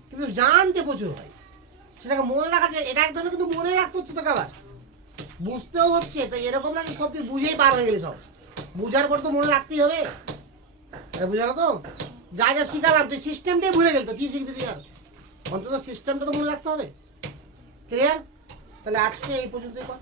কিন্তু জানতে প্রচুর হয়, সেটাকে মনে রাখা যায়। এটা এক ধরনের কিন্তু মনে রাখতে হচ্ছে তোকে, আবার বুঝতেও হচ্ছে। তাই এরকম না যে সব তুই বুঝেই পার হয়ে গেলি, সব বুঝার পর তো মনে রাখতেই হবে। বুঝালো তো? যা যা শিখালাম তুই সিস্টেমটাই ভুলে গেলি, তো কি শিখবি তুই? আর অন্তত সিস্টেমটা তো মনে রাখতে হবে। ক্লিয়ার? তাহলে আজকে এই পর্যন্তই কর।